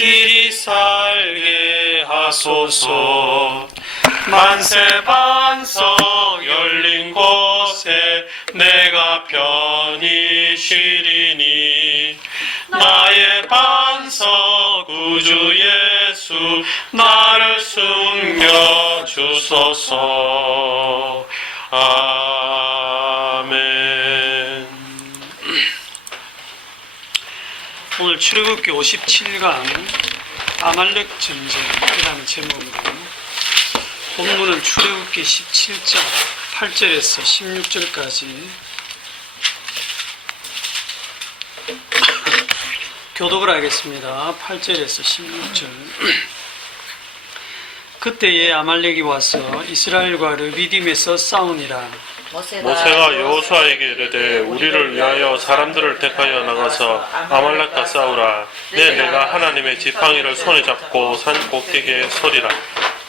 길이 살게 하소서. 만세 반석 열린 곳에 내가 편히 쉬리니 나의 반석 구주 예수 나를 숨겨 주소서. 아멘. 오늘 출애굽기 57강 아말렉 전쟁이라는 제목으로 본문은 출애굽기 17장 8절에서 16절까지 교독을 하겠습니다. 8절에서 16절. 그때에 아말렉이 와서 이스라엘과 르비딤에서 싸우니라. 모세가 여호수아에게 이르되 우리를 위하여 사람들을 택하여 나가서 아말렉과 싸우라. 내가 하나님의 지팡이를 손에 잡고 산 꼭대기에 서리라.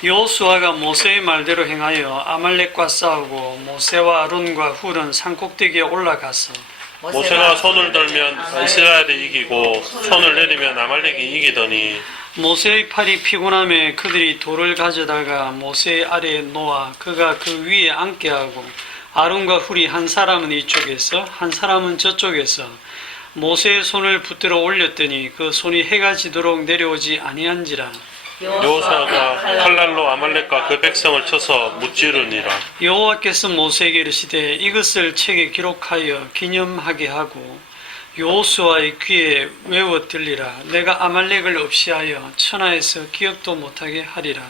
여호수아가 모세의 말대로 행하여 아말렉과 싸우고 모세와 아론과 훌은 산꼭대기에 올라가서 모세가 손을 들면 이스라엘이 이기고 손을 내리면 아말렉이 이기더니 모세의 팔이 피곤함에 그들이 돌을 가져다가 모세의 아래에 놓아 그가 그 위에 앉게 하고 아론과 훌이 한 사람은 이쪽에서 한 사람은 저쪽에서 모세의 손을 붙들어 올렸더니 그 손이 해가 지도록 내려오지 아니한지라. 여호수아가 칼날로 아말렉과 그 백성을 쳐서 무찌르니라. 여호와께서 모세에게 이르시되 이것을 책에 기록하여 기념하게 하고 여호수아의 귀에 외워 들리라. 내가 아말렉을 없이하여 천하에서 기억도 못하게 하리라.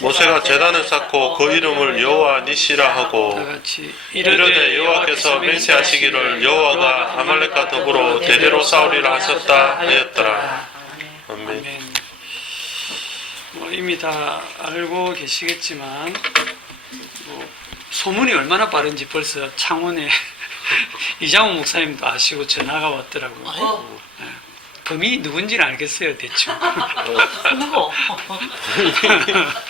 모세가 제단을 쌓고 그 이름을 여호와 니시라 하고 다같이 이르되 여호와께서 맹세하시기를 여호와가 아말렉과 더불어 대대로 싸우리라 하셨다 하였더라. 아멘. 아멘. 이미 다 알고 계시겠지만 소문이 얼마나 빠른지 벌써 창원에 이장호 목사님도 아시고 전화가 왔더라고요. 네. 범인이 누군지는 알겠어요, 대충. 누구?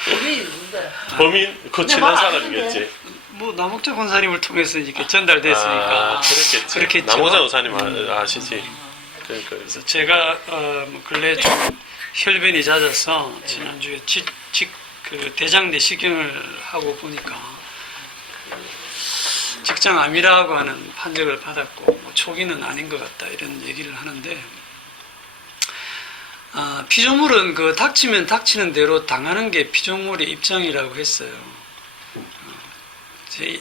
범인이 누군데? 범인 그 친한 사람이겠지. 뭐 남옥자 권사님을 통해서 이렇게 전달됐으니까 그렇겠죠. 남옥자 권사님 아시지? 그래서 제가 근래 좀 혈변이 잦아서 지난주에 그 대장 내시경을 하고 보니까 그 직장암이라고 하는 판정을 받았고 뭐 초기는 아닌 것 같다 이런 얘기를 하는데 피조물은 그 닥치면 닥치는 대로 당하는 게 피조물의 입장이라고 했어요.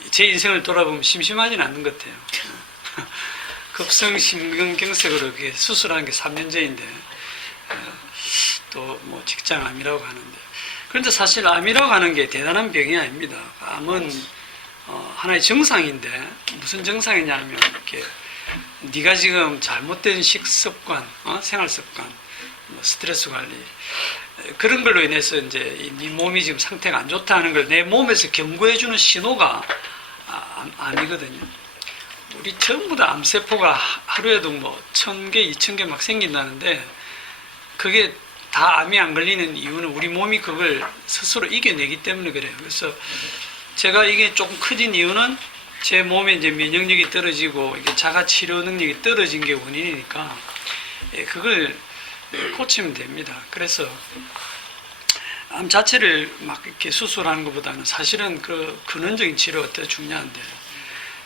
제 인생을 돌아보면 심심하진 않는 것 같아요. 급성 심근경색으로 수술한 게 3년 전인데 또 뭐 직장암이라고 하는데 그런데 사실 암이라고 하는 게 대단한 병이 아닙니다. 암은 하나의 정상인데 무슨 정상이냐면 이렇게 네가 지금 잘못된 식습관, 생활습관, 뭐 스트레스 관리 그런 걸로 인해서 이제 네 몸이 지금 상태가 안 좋다는 걸 내 몸에서 경고해주는 신호가 암이거든요. 우리 전부 다 암세포가 하루에도 뭐 1000개, 2000개 막 생긴다는데 그게 다 암이 안 걸리는 이유는 우리 몸이 그걸 스스로 이겨내기 때문에 그래요. 그래서 제가 이게 조금 커진 이유는 제 몸에 이제 면역력이 떨어지고 이게 자가 치료 능력이 떨어진 게 원인이니까 그걸 고치면 됩니다. 그래서 암 자체를 막 이렇게 수술하는 것보다는 사실은 그 근원적인 치료가 더 중요한데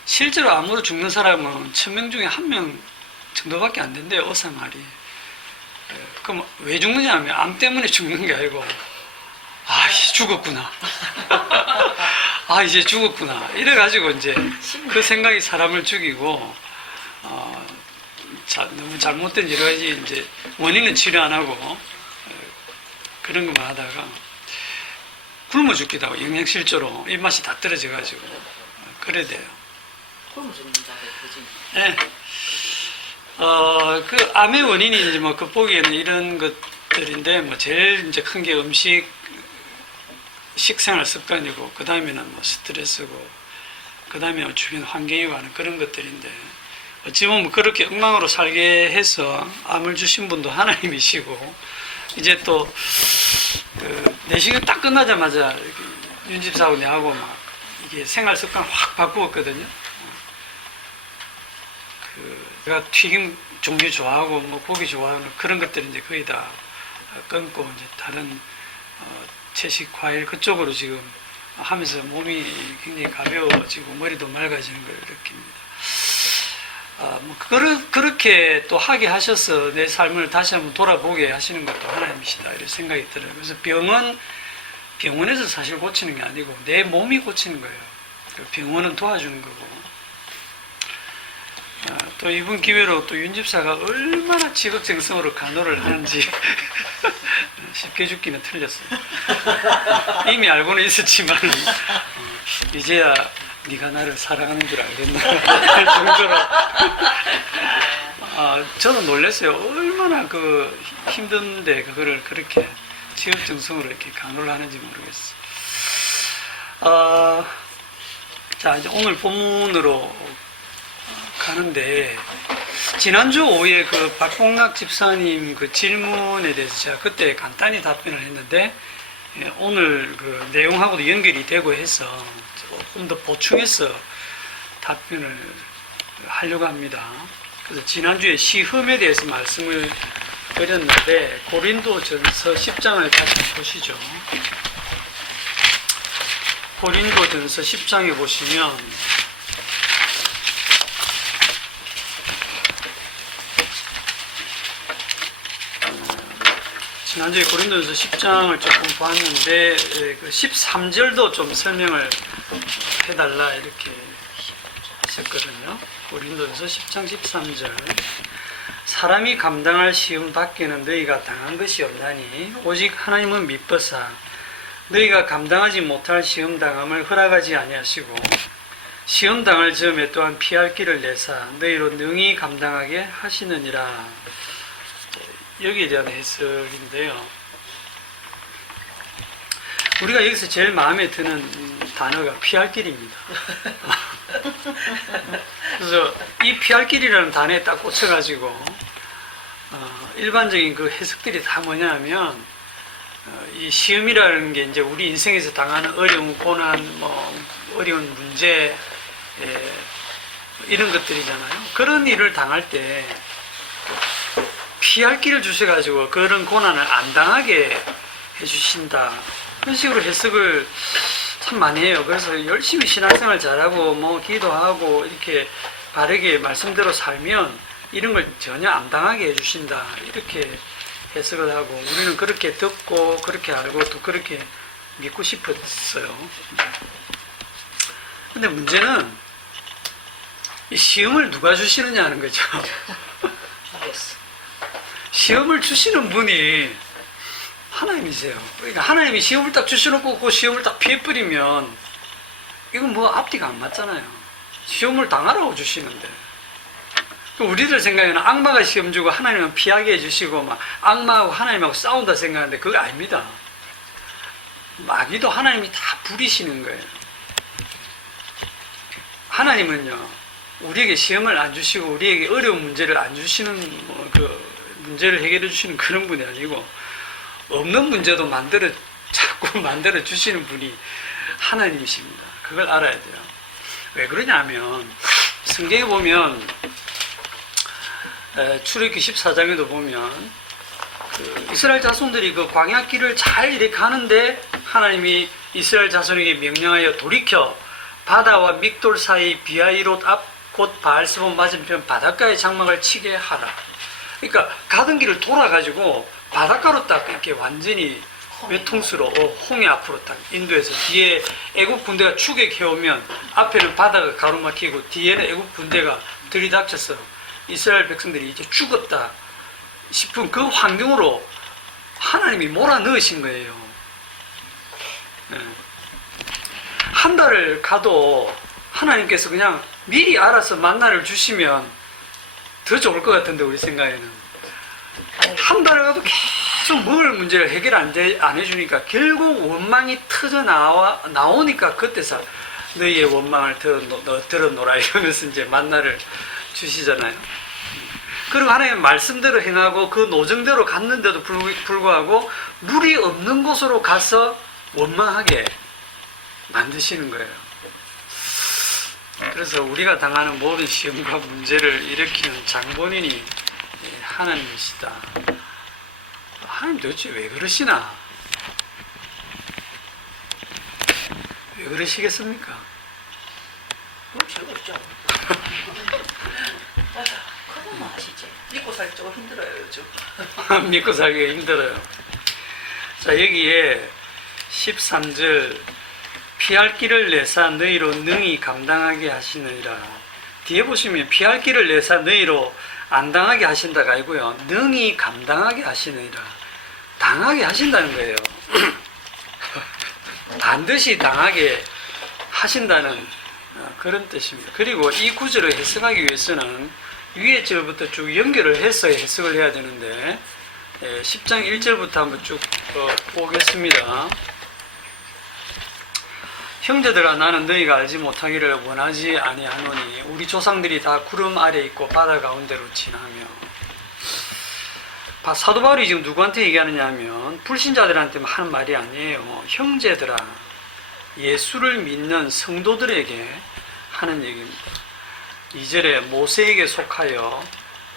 실제로 암으로 죽는 사람은 1000명 중에 1명 정도밖에 안 된대요. 의사말이. 그럼 왜 죽느냐 하면 암 때문에 죽는 게 아니고 이제 죽었구나. 이제 죽었구나. 이래가지고 이제 그 생각이 사람을 죽이고 너무 잘못된 여러 가지 이제 원인은 치료 안 하고 그런 것만 하다가 굶어 죽기도 하고 영양실조로 입맛이 다 떨어져가지고 그래야 돼요. 굶어 죽는다고 그지? 네. 그 암의 원인이 이제 뭐 극복에는 이런 것들인데 뭐 제일 이제 큰 게 식생활 습관이고 그 다음에는 뭐 스트레스고 그 다음에 주변 환경이 하는 그런 것들인데 어찌 보면 그렇게 엉망으로 살게 해서 암을 주신 분도 하나님이시고 이제 또 그 내시경 딱 끝나자마자 윤집사하고 내하고 막 이게 생활 습관 확 바꾸었거든요. 제가 튀김 종류 좋아하고 뭐 고기 좋아하는 그런 것들이 이제 거의 다 끊고 이제 다른 채식 과일 그쪽으로 지금 하면서 몸이 굉장히 가벼워지고 머리도 맑아지는 걸 느낍니다. 뭐 그렇게 또 하게 하셔서 내 삶을 다시 한번 돌아보게 하시는 것도 하나님이시다 이런 생각이 들어요. 그래서 병원에서 사실 고치는 게 아니고 내 몸이 고치는 거예요. 병원은 도와주는 거고. 또 이번 기회로 또 윤 집사가 얼마나 지극정성으로 간호를 하는지 쉽게 죽기는 틀렸어요. 이미 알고는 있었지만 이제야 네가 나를 사랑하는 줄 알겠나 할 정도로 저는 놀랐어요. 얼마나 그 힘든데 그거를 그렇게 지극정성으로 이렇게 간호를 하는지 모르겠어요. 자, 이제 오늘 본문으로 가는데, 지난주 오후에 그 박봉락 집사님 그 질문에 대해서 제가 그때 간단히 답변을 했는데, 오늘 그 내용하고도 연결이 되고 해서 조금 더 보충해서 답변을 하려고 합니다. 그래서 지난주에 시험에 대해서 말씀을 드렸는데, 고린도전서 10장을 다시 보시죠. 고린도전서 10장에 보시면 지난주에 고린도전서 10장을 조금 봤는데 그 13절도 좀 설명을 해달라 이렇게 하셨거든요. 고린도전서 10장 13절 사람이 감당할 시험 밖에는 너희가 당한 것이 없나니 오직 하나님은 미쁘사 너희가 감당하지 못할 시험 당함을 허락하지 아니하시고 시험 당할 즈음에 또한 피할 길을 내사 너희로 능히 감당하게 하시느니라. 여기에 대한 해석인데요. 우리가 여기서 제일 마음에 드는 단어가 피할 길입니다. 그래서 이 피할 길이라는 단어에 딱 꽂혀가지고 일반적인 그 해석들이 다 뭐냐면 이 시험이라는 게 이제 우리 인생에서 당하는 어려운 고난, 어려운 문제 이런 것들이잖아요. 그런 일을 당할 때 피할 길을 주셔가지고 그런 고난을 안 당하게 해주신다. 그런 식으로 해석을 참 많이 해요. 그래서 열심히 신앙생활 잘하고 기도하고 이렇게 바르게 말씀대로 살면 이런 걸 전혀 안 당하게 해주신다. 이렇게 해석을 하고 우리는 그렇게 듣고 그렇게 알고 또 그렇게 믿고 싶었어요. 근데 문제는 이 시험을 누가 주시느냐 하는 거죠. 시험을 주시는 분이 하나님이세요. 그러니까 하나님이 시험을 딱 주셔놓고 그 시험을 딱 피해버리면 이건 앞뒤가 안 맞잖아요. 시험을 당하라고 주시는데 우리들 생각에는 악마가 시험 주고 하나님은 피하게 해주시고 악마하고 하나님하고 싸운다 생각하는데 그거 아닙니다. 마귀도 하나님이 다 부리시는 거예요. 하나님은요 우리에게 시험을 안 주시고 우리에게 어려운 문제를 안 주시는 그 문제를 해결해 주시는 그런 분이 아니고 없는 문제도 자꾸 만들어 주시는 분이 하나님이십니다. 그걸 알아야 돼요. 왜 그러냐면 성경에 보면 출애굽기 14장에도 보면 그 이스라엘 자손들이 그 광야길을 잘 이렇게 가는데 하나님이 이스라엘 자손에게 명령하여 돌이켜 바다와 믹돌 사이 비아이롯 앞 곧 바알스본 맞은편 바닷가에 장막을 치게 하라. 그러니까 가던 길을 돌아가지고 바닷가로 딱 이렇게 완전히 외통수로 홍해 앞으로 딱 인도해서 뒤에 애국 군대가 추격해오면 앞에는 바다가 가로막히고 뒤에는 애국 군대가 들이닥쳐서 이스라엘 백성들이 이제 죽었다 싶은 그 환경으로 하나님이 몰아넣으신 거예요. 네. 한 달을 가도 하나님께서 그냥 미리 알아서 만나를 주시면 더 좋을 것 같은데 우리 생각에는 한 달을 가도 계속 먹을 문제를 해결 안 해주니까 결국 원망이 터져 나오니까 그때서 너희의 원망을 들어놓으라 이러면서 이제 만나를 주시잖아요. 그리고 하나님 말씀대로 행하고 그 노정대로 갔는데도 불구하고 물이 없는 곳으로 가서 원망하게 만드시는 거예요. 그래서 우리가 당하는 모든 시험과 문제를 일으키는 장본인이 하나님이시다. 하나님 도대체 왜 그러시나? 왜 그러시겠습니까? 그럼 즐겁죠. 맞아. 그건 아시지. 믿고 살기 조금 힘들어요, 요즘. 믿고 살기가 힘들어요. 자, 여기에 13절 피할 길을 내사 너희로 능히 감당하게 하시느니라. 뒤에 보시면 피할 길을 내사 너희로 안 당하게 하신다가 아니고요. 능히 감당하게 하시느니라. 당하게 하신다는 거예요. 반드시 당하게 하신다는 그런 뜻입니다. 그리고 이 구절을 해석하기 위해서는 위에 절부터 쭉 연결을 해서 해석을 해야 되는데 10장 1절부터 한번 쭉 보겠습니다. 형제들아 나는 너희가 알지 못하기를 원하지 아니하노니 우리 조상들이 다 구름 아래 있고 바다 가운데로 지나며. 사도 바울이 지금 누구한테 얘기하느냐 하면 불신자들한테 하는 말이 아니에요. 형제들아, 예수를 믿는 성도들에게 하는 얘기입니다. 2절에 모세에게 속하여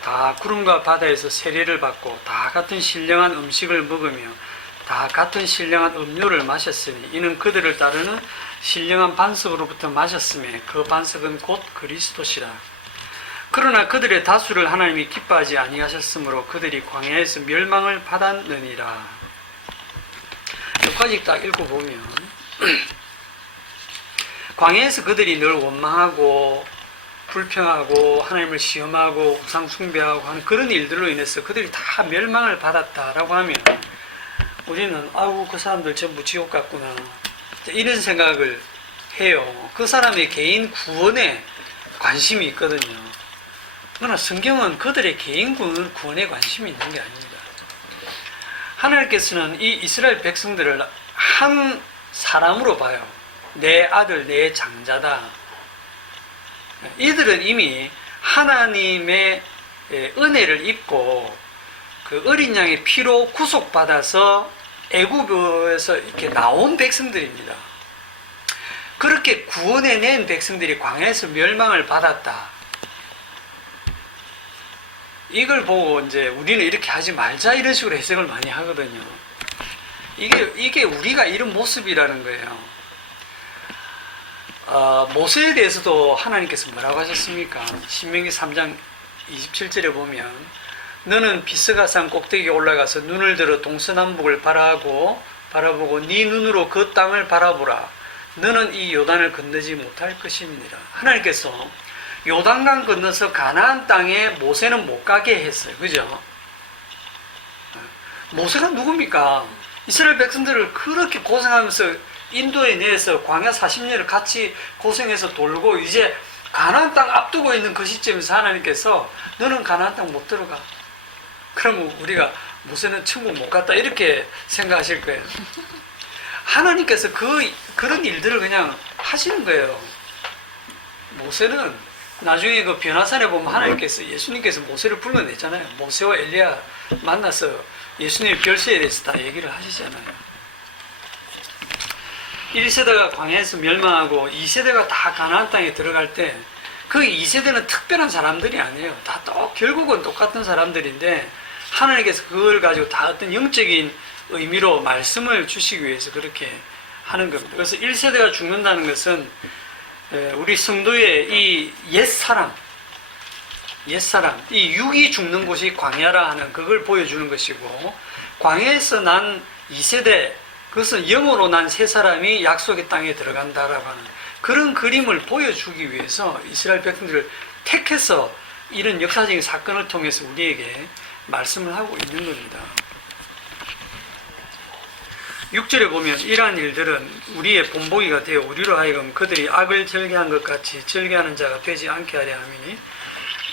다 구름과 바다에서 세례를 받고 다 같은 신령한 음식을 먹으며 다 같은 신령한 음료를 마셨으니 이는 그들을 따르는 신령한 반석으로부터 마셨으며 그 반석은 곧 그리스도시라. 그러나 그들의 다수를 하나님이 기뻐하지 아니하셨으므로 그들이 광야에서 멸망을 받았느니라. 여기까지 딱 읽어보면 광야에서 그들이 늘 원망하고 불평하고 하나님을 시험하고 우상 숭배하고 하는 그런 일들로 인해서 그들이 다 멸망을 받았다라고 하면 우리는 아우 그 사람들 전부 지옥 같구나 이런 생각을 해요. 그 사람의 개인 구원에 관심이 있거든요. 그러나 성경은 그들의 개인 구원에 관심이 있는 게 아닙니다. 하나님께서는 이 이스라엘 백성들을 한 사람으로 봐요. 내 아들, 내 장자다. 이들은 이미 하나님의 은혜를 입고 그 어린 양의 피로 구속받아서 애굽에서 이렇게 나온 백성들입니다. 그렇게 구원해낸 백성들이 광야에서 멸망을 받았다. 이걸 보고 이제 우리는 이렇게 하지 말자 이런 식으로 해석을 많이 하거든요. 이게 우리가 이런 모습이라는 거예요. 모세에 대해서도 하나님께서 뭐라고 하셨습니까? 신명기 3장 27절에 보면 너는 비스가산 꼭대기에 올라가서 눈을 들어 동서남북을 바라보고 네 눈으로 그 땅을 바라보라. 너는 이 요단을 건너지 못할 것이니라. 하나님께서 요단강 건너서 가나안 땅에 모세는 못 가게 했어요. 그죠? 모세가 누굽니까? 이스라엘 백성들을 그렇게 고생하면서 인도에 내서 광야 40년을 같이 고생해서 돌고 이제 가나안 땅 앞두고 있는 그 시점에서 하나님께서 너는 가나안 땅 못 들어가. 그러면 우리가 모세는 천국 못 갔다 이렇게 생각하실 거예요. 하나님께서 그런 일들을 그냥 하시는 거예요. 모세는 나중에 그 변화산에 보면 하나님께서 예수님께서 모세를 불러냈잖아요. 모세와 엘리야 만나서 예수님의 별세에 대해서 다 얘기를 하시잖아요. 1세대가 광야에서 멸망하고 2세대가 다 가나안 땅에 들어갈 때 그 2세대는 특별한 사람들이 아니에요. 다 결국은 똑같은 사람들인데 하나님께서 그걸 가지고 다 어떤 영적인 의미로 말씀을 주시기 위해서 그렇게 하는 겁니다. 그래서 1세대가 죽는다는 것은 우리 성도의 이 옛사람, 이 육이 죽는 곳이 광야라 하는 그걸 보여주는 것이고, 광야에서 난 2세대, 그것은 영으로 난 세 사람이 약속의 땅에 들어간다라고 하는 그런 그림을 보여주기 위해서 이스라엘 백성들을 택해서 이런 역사적인 사건을 통해서 우리에게 말씀을 하고 있는 겁니다. 6절에 보면 이러한 일들은 우리의 본보기가 되어 우리로 하여금 그들이 악을 절개한 것 같이 절개하는 자가 되지 않게 하려 함이니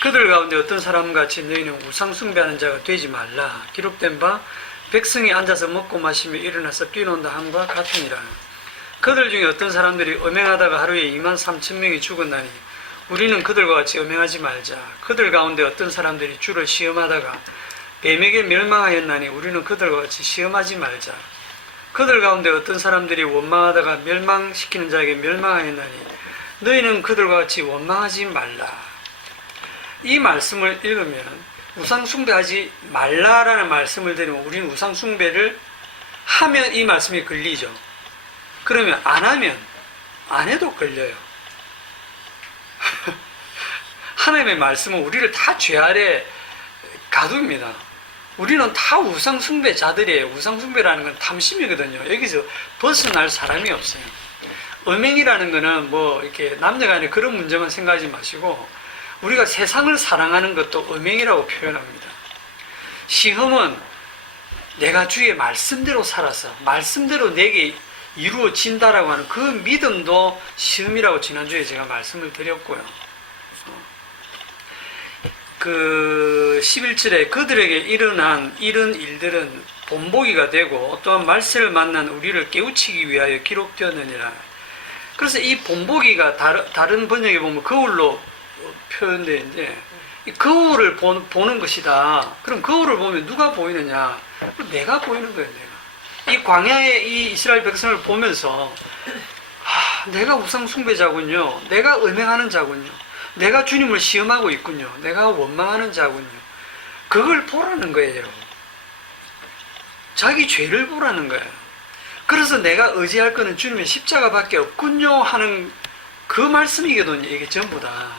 그들 가운데 어떤 사람같이 너희는 우상 숭배하는 자가 되지 말라. 기록된 바 백성이 앉아서 먹고 마시며 일어나서 뛰논다 함과 같으니라. 그들 중에 어떤 사람들이 음행하다가 하루에 23,000명이 죽었나니 우리는 그들과 같이 음행하지 말자. 그들 가운데 어떤 사람들이 주를 시험하다가 뱀에게 멸망하였나니 우리는 그들과 같이 시험하지 말자. 그들 가운데 어떤 사람들이 원망하다가 멸망시키는 자에게 멸망하였나니 너희는 그들과 같이 원망하지 말라. 이 말씀을 읽으면 우상숭배하지 말라라는 말씀을 드리면 우리는 우상숭배를 하면 이 말씀이 걸리죠. 그러면 안 하면 안 해도 걸려요. 하나님의 말씀은 우리를 다 죄 아래 가둡니다. 우리는 다 우상숭배자들이에요. 우상숭배라는 건 탐심이거든요. 여기서 벗어날 사람이 없어요. 음행이라는 거는 뭐 이렇게 남녀간에 그런 문제만 생각하지 마시고 우리가 세상을 사랑하는 것도 음행이라고 표현합니다. 시험은 내가 주의 말씀대로 살아서 말씀대로 내게 이루어진다라고 하는 그 믿음도 시험이라고 지난주에 제가 말씀을 드렸고요. 그 11절에 그들에게 일어난 이런 일들은 본보기가 되고 또한 말세를 만난 우리를 깨우치기 위하여 기록되었느니라. 그래서 이 본보기가 다른 번역에 보면 거울로 표현되는데 이 거울을 보는 것이다. 그럼 거울을 보면 누가 보이느냐? 내가 보이는 거예요. 내가. 이 광야의 이 이스라엘 백성을 보면서 내가 우상숭배자군요. 내가 음행하는 자군요. 내가 주님을 시험하고 있군요. 내가 원망하는 자군요. 그걸 보라는 거예요. 자기 죄를 보라는 거예요. 그래서 내가 의지할 거는 주님의 십자가밖에 없군요 하는 그 말씀이거든요. 이게 전부 다.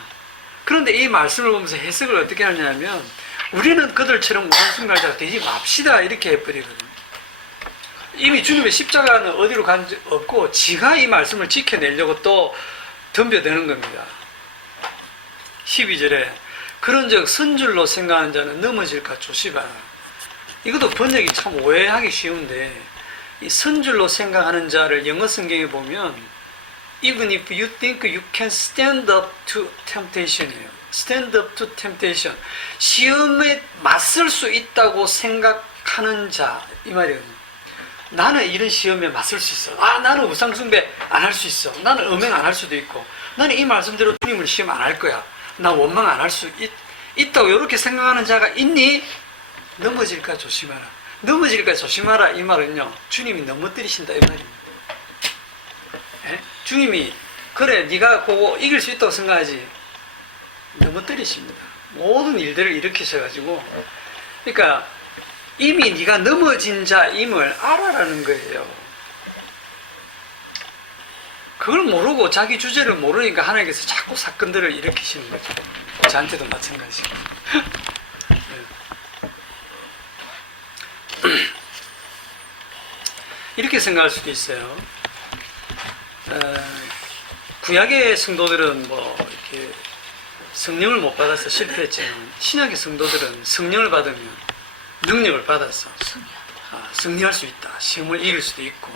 그런데 이 말씀을 보면서 해석을 어떻게 하냐면 우리는 그들처럼 우상숭배자가 되지 맙시다 이렇게 해버리거든요. 이미 주님의 십자가는 어디로 간 적 없고 지가 이 말씀을 지켜내려고 또 덤벼드는 겁니다. 12절에 그런 적 선줄로 생각하는 자는 넘어질까 조심하라. 이것도 번역이 참 오해하기 쉬운데 이 선줄로 생각하는 자를 영어 성경에 보면 Even if you think you can stand up to temptation이에요. Stand up to temptation. 시험에 맞설 수 있다고 생각하는 자 이 말이거든요. 나는 이런 시험에 맞설 수 있어. 나는 우상숭배 안 할 수 있어. 나는 음행 안 할 수도 있고 나는 이 말씀대로 주님을 시험 안 할 거야. 나 원망 안 할 수 있다고 이렇게 생각하는 자가 있니? 넘어질까 조심하라. 넘어질까 조심하라 이 말은요. 주님이 넘어뜨리신다 이 말입니다. 예? 주님이 그래 네가 그거 이길 수 있다고 생각하지 넘어뜨리십니다. 모든 일들을 일으키셔가지고 그러니까 이미 네가 넘어진 자임을 알아라는 거예요. 그걸 모르고 자기 주제를 모르니까 하나님께서 자꾸 사건들을 일으키시는 거죠. 저한테도 마찬가지고. 이렇게 생각할 수도 있어요. 구약의 성도들은 뭐 이렇게 성령을 못 받아서 실패했지만 신약의 성도들은 성령을 받으면 능력을 받아서 승리할 수 있다. 시험을 이길 수도 있고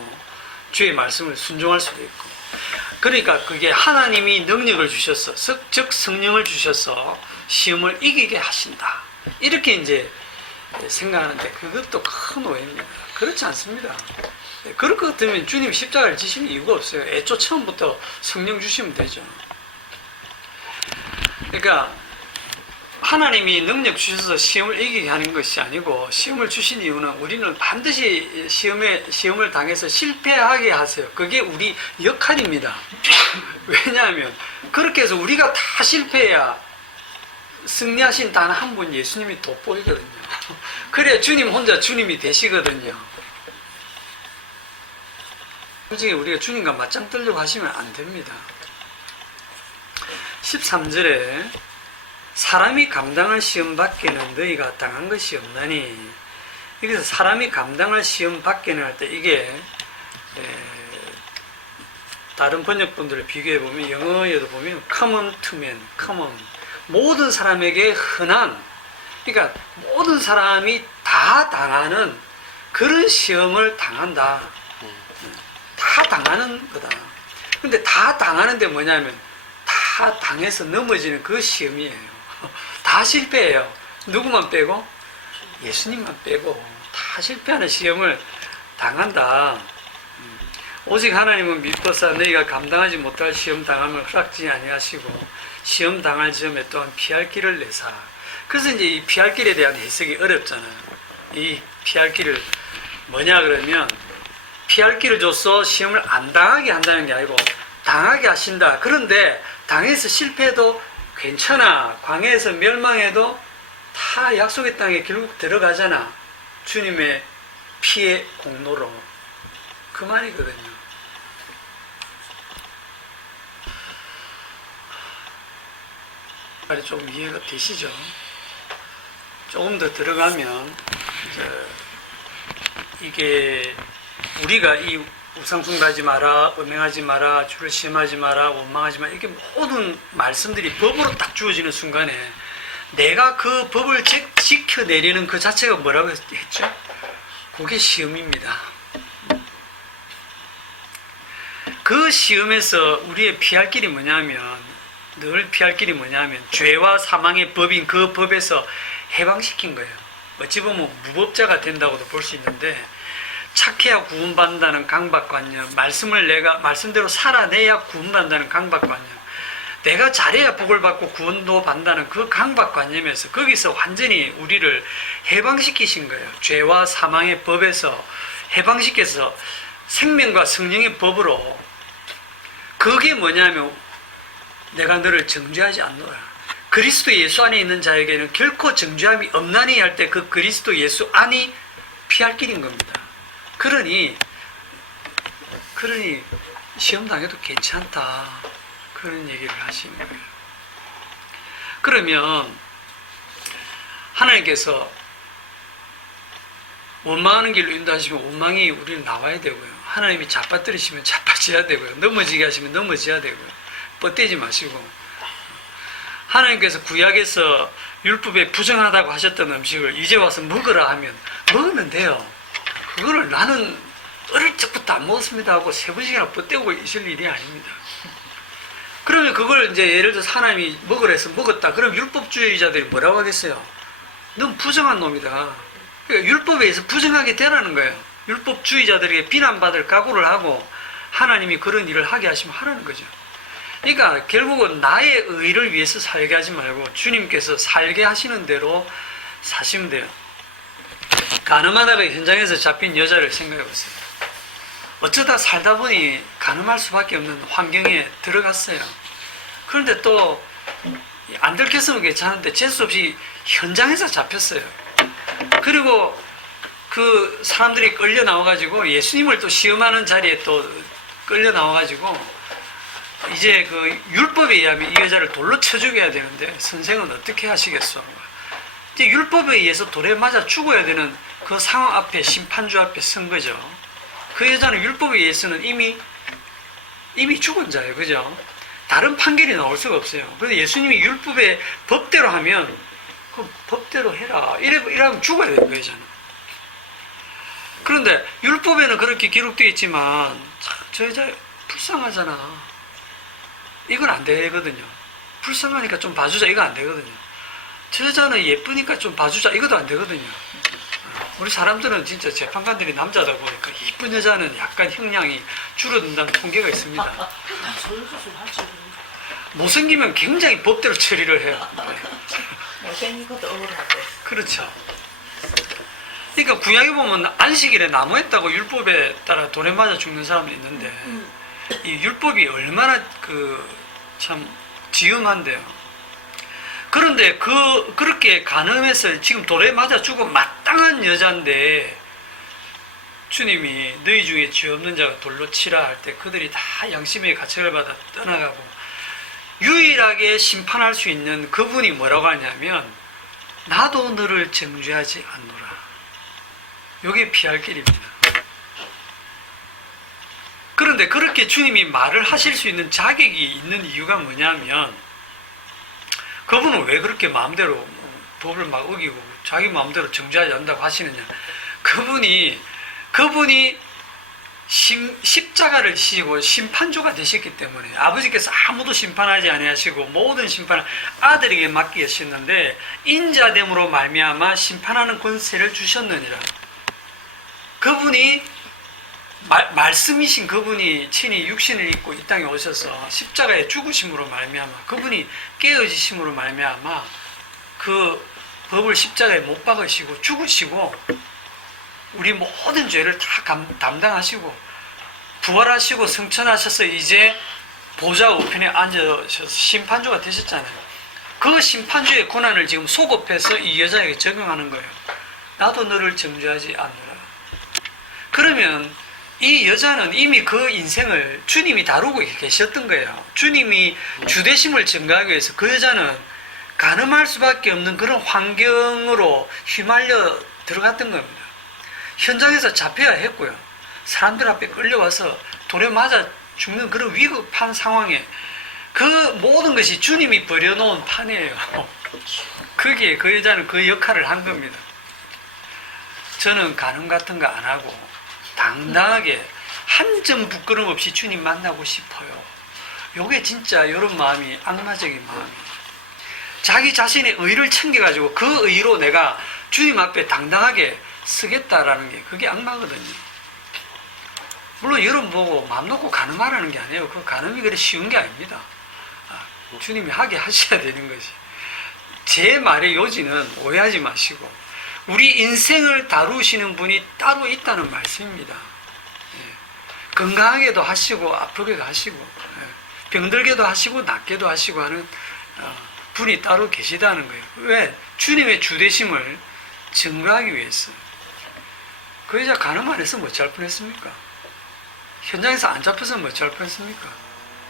주의 말씀을 순종할 수도 있고 그러니까 그게 하나님이 능력을 주셔서 즉 성령을 주셔서 시험을 이기게 하신다. 이렇게 이제 생각하는데 그것도 큰 오해입니다. 그렇지 않습니다. 그럴 것 같으면 주님 십자가를 지시는 이유가 없어요. 애초 처음부터 성령 주시면 되죠. 그러니까 하나님이 능력 주셔서 시험을 이기게 하는 것이 아니고 시험을 주신 이유는 우리는 반드시 시험을 당해서 실패하게 하세요. 그게 우리 역할입니다. 왜냐하면 그렇게 해서 우리가 다 실패해야 승리하신 단 한 분 예수님이 돋보이거든요. 그래야 주님 혼자 주님이 되시거든요. 솔직히 우리가 주님과 맞짱 뜨려고 하시면 안 됩니다. 13절에 사람이 감당할 시험 밖에는 너희가 당한 것이 없나니 여기서 사람이 감당할 시험 밖에는 할 때 이게 다른 번역본들을 비교해 보면 영어에도 보면 common to man, common 모든 사람에게 흔한 그러니까 모든 사람이 다 당하는 그런 시험을 당한다. 다 당하는 거다. 근데 다 당하는데 뭐냐면 다 당해서 넘어지는 그 시험이에요. 다 실패해요. 누구만 빼고? 예수님만 빼고 다 실패하는 시험을 당한다. 오직 하나님은 미뻐사 너희가 감당하지 못할 시험 당함을 허락지 아니하시고 시험 당할 점에 또한 피할 길을 내사. 그래서 이제 이 피할 길에 대한 해석이 어렵잖아요. 이 피할 길을 뭐냐 그러면 피할 길을 줘서 시험을 안 당하게 한다는 게 아니고 당하게 하신다. 그런데 당해서 실패해도 괜찮아. 광야에서 멸망해도 다 다 약속의 땅에 결국 들어가잖아. 주님의 피의 공로로. 그 말이거든요. 말이 좀 이해가 되시죠? 조금 더 들어가면 이게 우리가 이 우상숭배하지 마라, 음행하지 마라, 주를 시험하지 마라, 원망하지 마라, 이렇게 모든 말씀들이 법으로 딱 주어지는 순간에 내가 그 법을 지켜내리는 그 자체가 뭐라고 했죠? 그게 시험입니다. 그 시험에서 우리의 피할 길이 뭐냐면, 늘 피할 길이 뭐냐면 죄와 사망의 법인 그 법에서 해방시킨 거예요. 어찌 보면 무법자가 된다고도 볼 수 있는데, 착해야 구원받는다는 강박관념, 말씀대로 살아내야 구원받는다는 강박관념, 내가 잘해야 복을 받고 구원도 받는다는 그 강박관념에서 거기서 완전히 우리를 해방시키신 거예요. 죄와 사망의 법에서 해방시켜서 생명과 성령의 법으로. 그게 뭐냐면 내가 너를 정죄하지 않노라. 그리스도 예수 안에 있는 자에게는 결코 정죄함이 없나니 할 때 그 그리스도 예수 안이 피할 길인 겁니다. 그러니 시험 당해도 괜찮다, 그런 얘기를 하시는 거예요. 그러면 하나님께서 원망하는 길로 인도하시면 원망이 우리는 나와야 되고요. 하나님이 잡아뜨리시면 잡아져야 되고요. 넘어지게 하시면 넘어져야 되고요. 뻗대지 마시고, 하나님께서 구약에서 율법에 부정하다고 하셨던 음식을 이제 와서 먹으라 하면 먹으면 돼요. 그거를 나는 어릴 적부터 안 먹었습니다 하고 세 번씩이나 뻗대고 있을 일이 아닙니다. 그러면 그걸 이제 예를 들어서 하나님이 먹으라 해서 먹었다. 그럼 율법주의자들이 뭐라고 하겠어요? 넌 부정한 놈이다. 그러니까 율법에 의해서 부정하게 되라는 거예요. 율법주의자들에게 비난받을 각오를 하고 하나님이 그런 일을 하게 하시면 하라는 거죠. 그러니까 결국은 나의 의를 위해서 살게 하지 말고 주님께서 살게 하시는 대로 사시면 돼요. 가늠하다가 현장에서 잡힌 여자를 생각해 보세요. 어쩌다 살다 보니 가늠할 수밖에 없는 환경에 들어갔어요. 그런데 또 안 들켰으면 괜찮은데 재수 없이 현장에서 잡혔어요. 그리고 그 사람들이 끌려 나와가지고 예수님을 또 시험하는 자리에 또 끌려 나와가지고 이제 그 율법에 의하면 이 여자를 돌로 쳐 죽여야 되는데 선생은 어떻게 하시겠어? 이제 율법에 의해서 돌에 맞아 죽어야 되는 그 상황 앞에, 심판주 앞에 선 거죠. 그 여자는 율법에 의해서는 이미 죽은 자예요. 그죠? 다른 판결이 나올 수가 없어요. 그래서 예수님이 율법의 법대로 하면 그 법대로 해라, 이러면 죽어야 돼요. 그 여자는. 그런데 율법에는 그렇게 기록되어 있지만 저 여자 불쌍하잖아, 이건 안 되거든요. 불쌍하니까 좀 봐주자, 이거 안 되거든요. 저 여자는 예쁘니까 좀 봐주자, 이것도 안 되거든요. 우리 사람들은 진짜 재판관들이 남자다 보니까 이쁜 여자는 약간 형량이 줄어든다는 통계가 있습니다. 못생기면 굉장히 법대로 처리를 해요. 못생긴 것도 억울하고. 그렇죠. 그러니까 구약에 보면 안식일에 나무했다고 율법에 따라 돌에 맞아 죽는 사람도 있는데 이 율법이 얼마나 참 지음한데요. 그런데 그렇게 간음해서 지금 돌에 맞아 죽은 마땅한 여자인데 주님이 너희 중에 죄 없는 자가 돌로 치라 할 때 그들이 다 양심의 가책을 받아 떠나가고 유일하게 심판할 수 있는 그분이 뭐라고 하냐면 나도 너를 정죄하지 않노라. 이게 피할 길입니다. 그런데 그렇게 주님이 말을 하실 수 있는 자격이 있는 이유가 뭐냐면 그분은 왜 그렇게 마음대로 법을 막 어기고 자기 마음대로 정죄하지 않는다고 하시느냐. 그분이 십자가를 지시고 심판주가 되셨기 때문에 아버지께서 아무도 심판하지 아니하시고 모든 심판을 아들에게 맡기셨는데 인자됨으로 말미암아 심판하는 권세를 주셨느니라. 그분이 말씀이신 그분이 친히 육신을 입고 이 땅에 오셔서 십자가에 죽으심으로 말미암아 그분이 깨어지심으로 말미암아 그 법을 십자가에 못 박으시고 죽으시고 우리 모든 죄를 다 담당하시고 부활하시고 승천하셔서 이제 보좌 우편에 앉으셔서 심판주가 되셨잖아요. 그 심판주의 고난을 지금 소급해서 이 여자에게 적용하는 거예요. 나도 너를 정죄하지 않노라. 그러면 이 여자는 이미 그 인생을 주님이 다루고 계셨던 거예요. 주님이 주대심을 증가하기 위해서 그 여자는 가늠할 수밖에 없는 그런 환경으로 휘말려 들어갔던 겁니다. 현장에서 잡혀야 했고요. 사람들 앞에 끌려와서 돌에 맞아 죽는 그런 위급한 상황에 그 모든 것이 주님이 버려놓은 판이에요. 거기에 그 여자는 그 역할을 한 겁니다. 저는 가늠 같은 거 안 하고 당당하게 한 점 부끄럼 없이 주님 만나고 싶어요. 요게 진짜 이런 마음이 악마적인 마음이에요. 자기 자신의 의를 챙겨가지고 그 의로 내가 주님 앞에 당당하게 쓰겠다라는 게 그게 악마거든요. 물론 여러분 보고 마음 놓고 가늠하라는 게 아니에요. 그 가늠이 그래 쉬운 게 아닙니다. 주님이 하게 하셔야 되는 것이. 제 말의 요지는 오해하지 마시고 우리 인생을 다루시는 분이 따로 있다는 말씀입니다. 건강하게도 하시고 아프게도 하시고 병들게도 하시고 낫게도 하시고 하는 분이 따로 계시다는 거예요. 왜? 주님의 주대심을 증거하기 위해서. 그 여자 가늠 안 했으면 어찌할 뻔했습니까? 현장에서 안 잡혔으면 어찌할 뻔했습니까?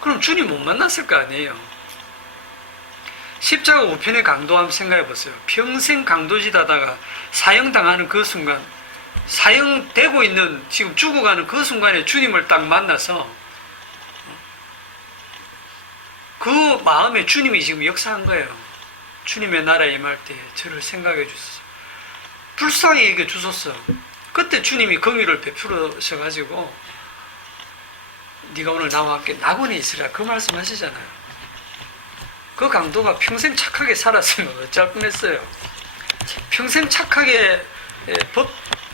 그럼 주님 못 만났을 거 아니에요. 십자가 우편의 강도 한번 생각해 보세요. 평생 강도짓하다가 사형당하는 그 순간, 사형되고 있는 지금 죽어가는 그 순간에 주님을 딱 만나서 그 마음에 주님이 지금 역사한 거예요. 주님의 나라에 임할 때 저를 생각해 주소서. 불쌍히 여겨 주소서. 그때 주님이 긍휼을 베풀으셔가지고 네가 오늘 나와 함께 낙원에 있으라 그 말씀 하시잖아요. 그 강도가 평생 착하게 살았으면 어쩔 뻔했어요. 평생 착하게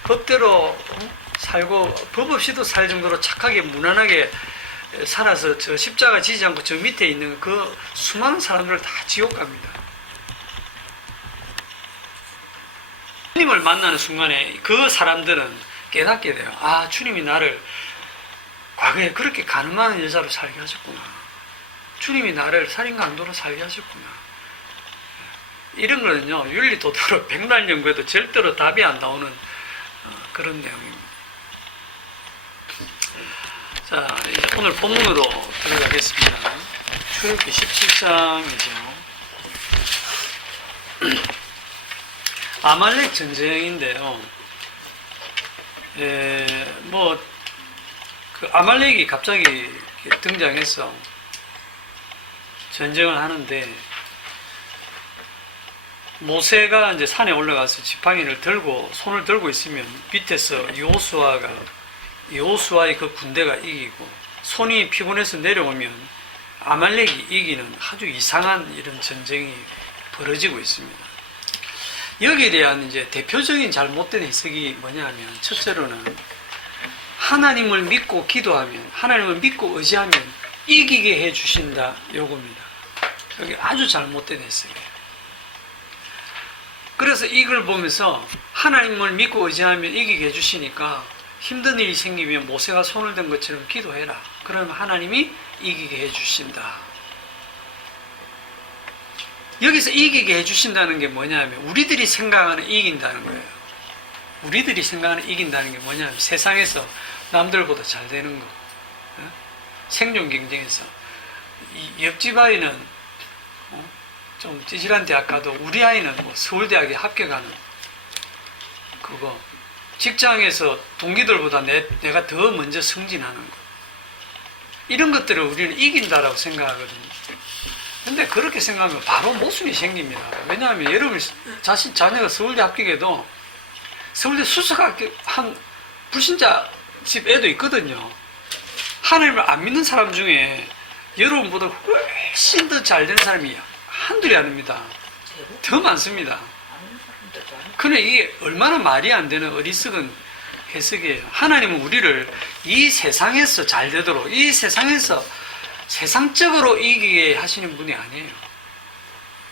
법대로 살고 법 없이도 살 정도로 착하게 무난하게 살아서 저 십자가 지지 않고 저 밑에 있는 그 수많은 사람들을 다 지옥 갑니다. 주님을 만나는 순간에 그 사람들은 깨닫게 돼요. 아, 주님이 나를 과거에 그렇게 가늠하는 여자로 살게 하셨구나. 주님이 나를 살인 강도로 살게 하셨구나. 이런 거는요, 윤리 도덕으로 백날 연구해도 절대로 답이 안 나오는 그런 내용입니다. 자, 이제 오늘 본문으로 들어가겠습니다. 출애굽기 17장이죠. 아말렉 전쟁인데요. 그 아말렉이 갑자기 등장해서 전쟁을 하는데, 모세가 이제 산에 올라가서 지팡이를 들고, 손을 들고 있으면 밑에서 여호수아의 그 군대가 이기고, 손이 피곤해서 내려오면 아말렉이 이기는 아주 이상한 이런 전쟁이 벌어지고 있습니다. 여기에 대한 이제 대표적인 잘못된 해석이 뭐냐면, 첫째로는 하나님을 믿고 기도하면, 하나님을 믿고 의지하면 이기게 해 주신다 요겁니다. 여기 아주 잘못된 해석이에요. 그래서 이걸 보면서 하나님을 믿고 의지하면 이기게 해 주시니까 힘든 일이 생기면 모세가 손을 든 것처럼 기도해라. 그러면 하나님이 이기게 해 주신다. 여기서 이기게 해 주신다는 게 뭐냐면 우리들이 생각하는 이긴다는 거예요. 우리들이 생각하는 이긴다는 게 뭐냐면 세상에서 남들보다 잘 되는 거. 생존 경쟁에서 옆집 아이는 좀 찌질한 대학 가도 우리 아이는 뭐 서울대학에 합격하는 그거, 직장에서 동기들보다 내가 더 먼저 승진하는 거, 이런 것들을 우리는 이긴다라고 생각하거든요. 근데 그렇게 생각하면 바로 모순이 생깁니다. 왜냐하면 여러분 자녀가 서울대 합격해도 서울대 수석 합격한 불신자 집 애도 있거든요. 하나님을 안 믿는 사람 중에 여러분보다 훨씬 더 잘 되는 사람이 한둘이 아닙니다. 더 많습니다. 그런데 이게 얼마나 말이 안 되는 어리석은 해석이에요. 하나님은 우리를 이 세상에서 잘 되도록, 이 세상에서 세상적으로 이기게 하시는 분이 아니에요.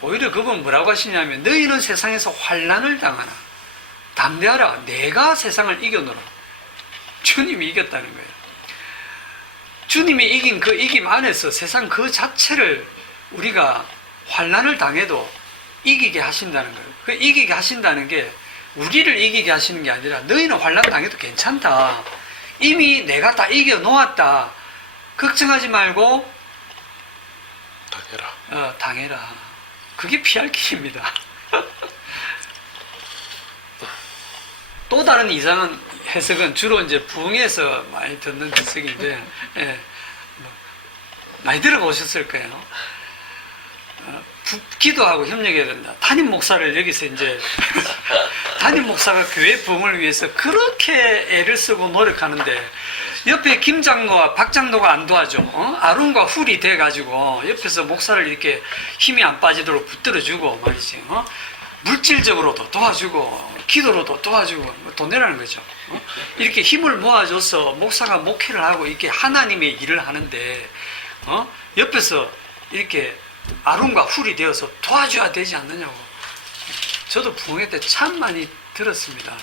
오히려 그분 뭐라고 하시냐면, 너희는 세상에서 환난을 당하나 담대하라, 내가 세상을 이겨노라. 주님이 이겼다는 거예요. 주님이 이긴 그 이김 안에서 세상 그 자체를 우리가 환난을 당해도 이기게 하신다는 거예요. 그 이기게 하신다는 게 우리를 이기게 하시는 게 아니라 너희는 환난 당해도 괜찮다. 이미 내가 다 이겨 놓았다. 걱정하지 말고 당해라. 당해라. 그게 피할 길입니다. 또 다른 이상한 해석은 주로 이제 부흥에서 많이 듣는 해석인데, 예, 많이 들어보셨을 거예요. 기도하고 협력해야 된다. 담임 목사를 여기서 이제 담임 목사가 교회 부흥을 위해서 그렇게 애를 쓰고 노력하는데 옆에 김 장로와 박 장로가 안 도와줘. 아론과 훌이 돼가지고 옆에서 목사를 이렇게 힘이 안 빠지도록 붙들어주고 말이지. 물질적으로도 도와주고 기도로도 도와주고 돈 내라는 거죠. 이렇게 힘을 모아줘서 목사가 목회를 하고 이렇게 하나님의 일을 하는데 옆에서 이렇게 아론과 훌이 되어서 도와줘야 되지 않느냐고. 저도 부흥회 때 참 많이 들었습니다.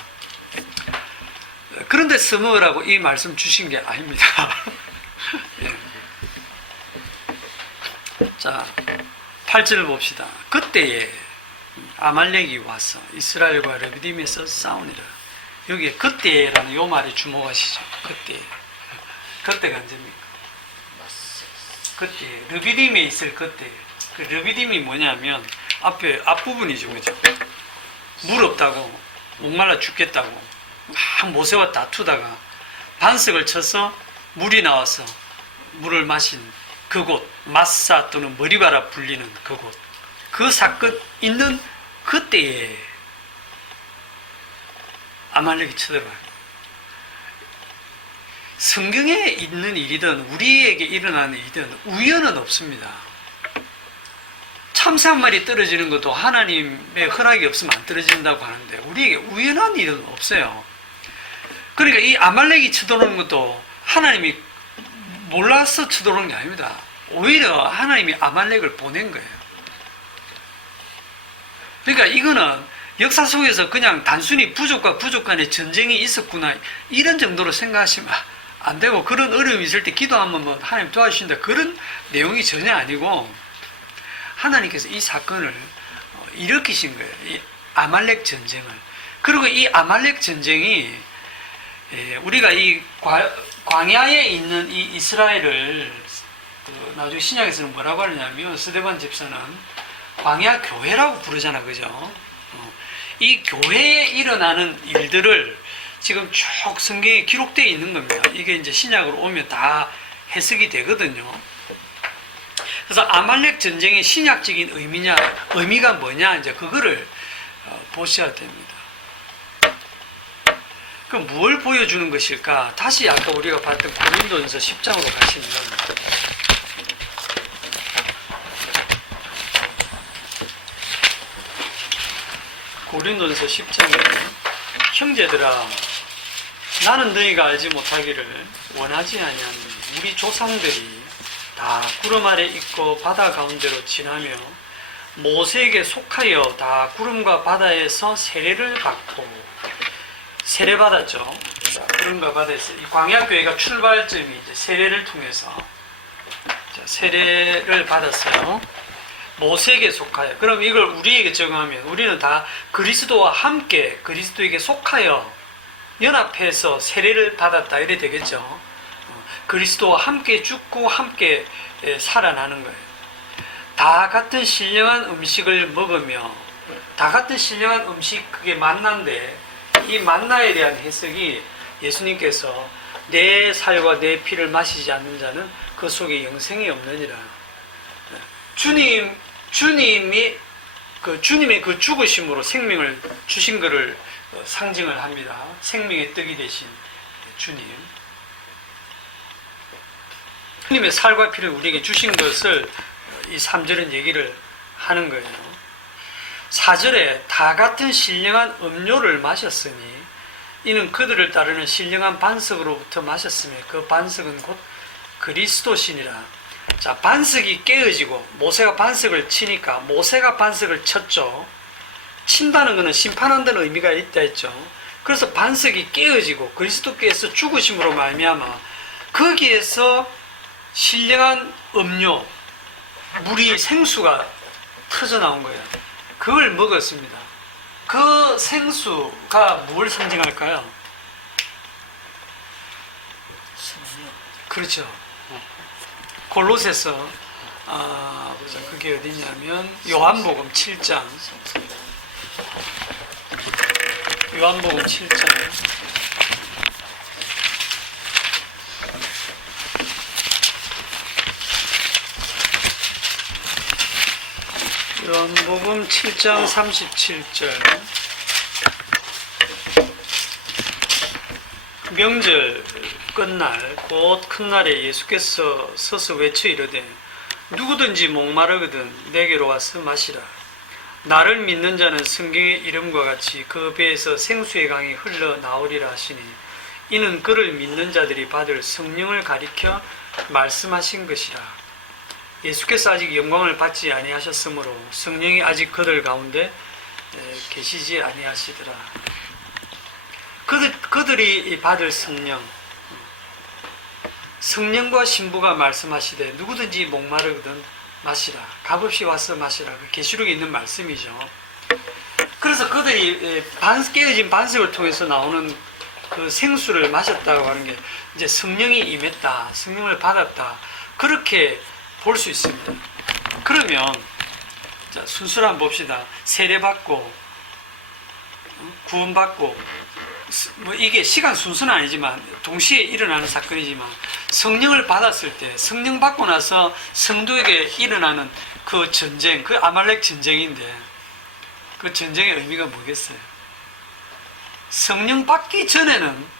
그런데 스무라고 이 말씀 주신 게 아닙니다. 예. 자, 8절 봅시다. 그때에 아말렉이 와서 이스라엘과 르비딤에서 싸우니라. 여기에 그때라는 요 말에 주목하시죠. 그때가 언제입니까? 그때 르비딤에 있을 그때. 그 르비딤이 뭐냐면 앞부분이죠, 그죠? 물 없다고 목말라 죽겠다고 막 모세와 다투다가 반석을 쳐서 물이 나와서 물을 마신 그곳, 마사 또는 머리바라 불리는 그곳, 그 사건 있는 그때에 아말렉이 쳐들어가요. 성경에 있는 일이든 우리에게 일어나는 일이든 우연은 없습니다. 참새 한 마리 떨어지는 것도 하나님의 허락이 없으면 안 떨어진다고 하는데 우리에게 우연한 일은 없어요. 그러니까 이 아말렉이 쳐들어오는 것도 하나님이 몰라서 쳐들어오는 게 아닙니다. 오히려 하나님이 아말렉을 보낸 거예요. 그러니까 이거는 역사 속에서 그냥 단순히 부족과 부족 간의 전쟁이 있었구나 이런 정도로 생각하시면 안 되고, 그런 어려움이 있을 때 기도하면 뭐 하나님 도와주신다 그런 내용이 전혀 아니고 하나님께서 이 사건을 일으키신 거예요. 이 아말렉 전쟁을. 그리고 이 아말렉 전쟁이 우리가 이 광야에 있는 이 이스라엘을 나중에 신약에서는 뭐라고 하느냐면 스데반 집사는 광야 교회라고 부르잖아, 그죠? 이 교회에 일어나는 일들을 지금 쭉 성경에 기록되어 있는 겁니다. 이게 이제 신약으로 오면 다 해석이 되거든요. 그래서 아말렉 전쟁의 신약적인 의미가 뭐냐, 이제 그거를 보셔야 됩니다. 그럼 뭘 보여주는 것일까? 다시 아까 우리가 봤던 고린도전서 10장으로 가시면 고린도전서 10장에 형제들아 나는 너희가 알지 못하기를 원하지 아니하는 우리 조상들이 다 구름 아래 있고 바다 가운데로 지나며 모세에게 속하여 다 구름과 바다에서 세례를 받고 세례받았죠. 구름과 바다에서 이 광야교회가 출발점이 이제 세례를 통해서 세례를 받았어요. 모세에게 속하여. 그럼 이걸 우리에게 적용하면 우리는 다 그리스도와 함께 그리스도에게 속하여 연합해서 세례를 받았다 이래 되겠죠. 그리스도와 함께 죽고 함께 살아나는 거예요. 다 같은 신령한 음식을 먹으며 다 같은 신령한 음식 그게 만나인데 이 만나에 대한 해석이 예수님께서 내 살과 내 피를 마시지 않는 자는 그 속에 영생이 없느니라. 주님의 그 죽으심으로 생명을 주신 것을 상징을 합니다. 생명의 떡이 되신 주님. 주님의 살과 피를 우리에게 주신 것을 이 3절은 얘기를 하는 거예요. 4절에 다 같은 신령한 음료를 마셨으니 이는 그들을 따르는 신령한 반석으로부터 마셨으며 그 반석은 곧 그리스도시니라. 자, 반석이 깨어지고 모세가 반석을 치니까 모세가 반석을 쳤죠. 친다는 것은 심판한다는 의미가 있다 했죠. 그래서 반석이 깨어지고 그리스도께서 죽으심으로 말미암아 거기에서 신령한 음료, 물이 생수가 터져 나온 거예요. 그걸 먹었습니다. 그 생수가 뭘 상징할까요? 성령. 그렇죠. 골로새서 보자. 그게 어디냐면 요한복음 7장. 요한복음 7장. 요한복음 7장 37절. 명절 끝날 곧 큰 날에 예수께서 서서 외쳐 이르되 누구든지 목마르거든 내게로 와서 마시라. 나를 믿는 자는 성경의 이름과 같이 그 배에서 생수의 강이 흘러나오리라 하시니 이는 그를 믿는 자들이 받을 성령을 가리켜 말씀하신 것이라. 예수께서 아직 영광을 받지 아니하셨으므로 성령이 아직 그들 가운데 계시지 아니하시더라. 그들이 받을 성령과 신부가 말씀하시되 누구든지 목마르거든 마시라. 값없이 와서 마시라. 그 계시록에 있는 말씀이죠. 그래서 그들이 깨어진 반석을 통해서 나오는 그 생수를 마셨다고 하는 게 이제 성령이 임했다, 성령을 받았다, 그렇게 볼 수 있습니다. 그러면 자, 순서를 한번 봅시다. 세례받고 구원받고 뭐 이게 시간 순서는 아니지만 동시에 일어나는 사건이지만 성령을 받았을 때 성령 받고 나서 성도에게 일어나는 그 전쟁, 그 아말렉 전쟁인데 그 전쟁의 의미가 뭐겠어요? 성령 받기 전에는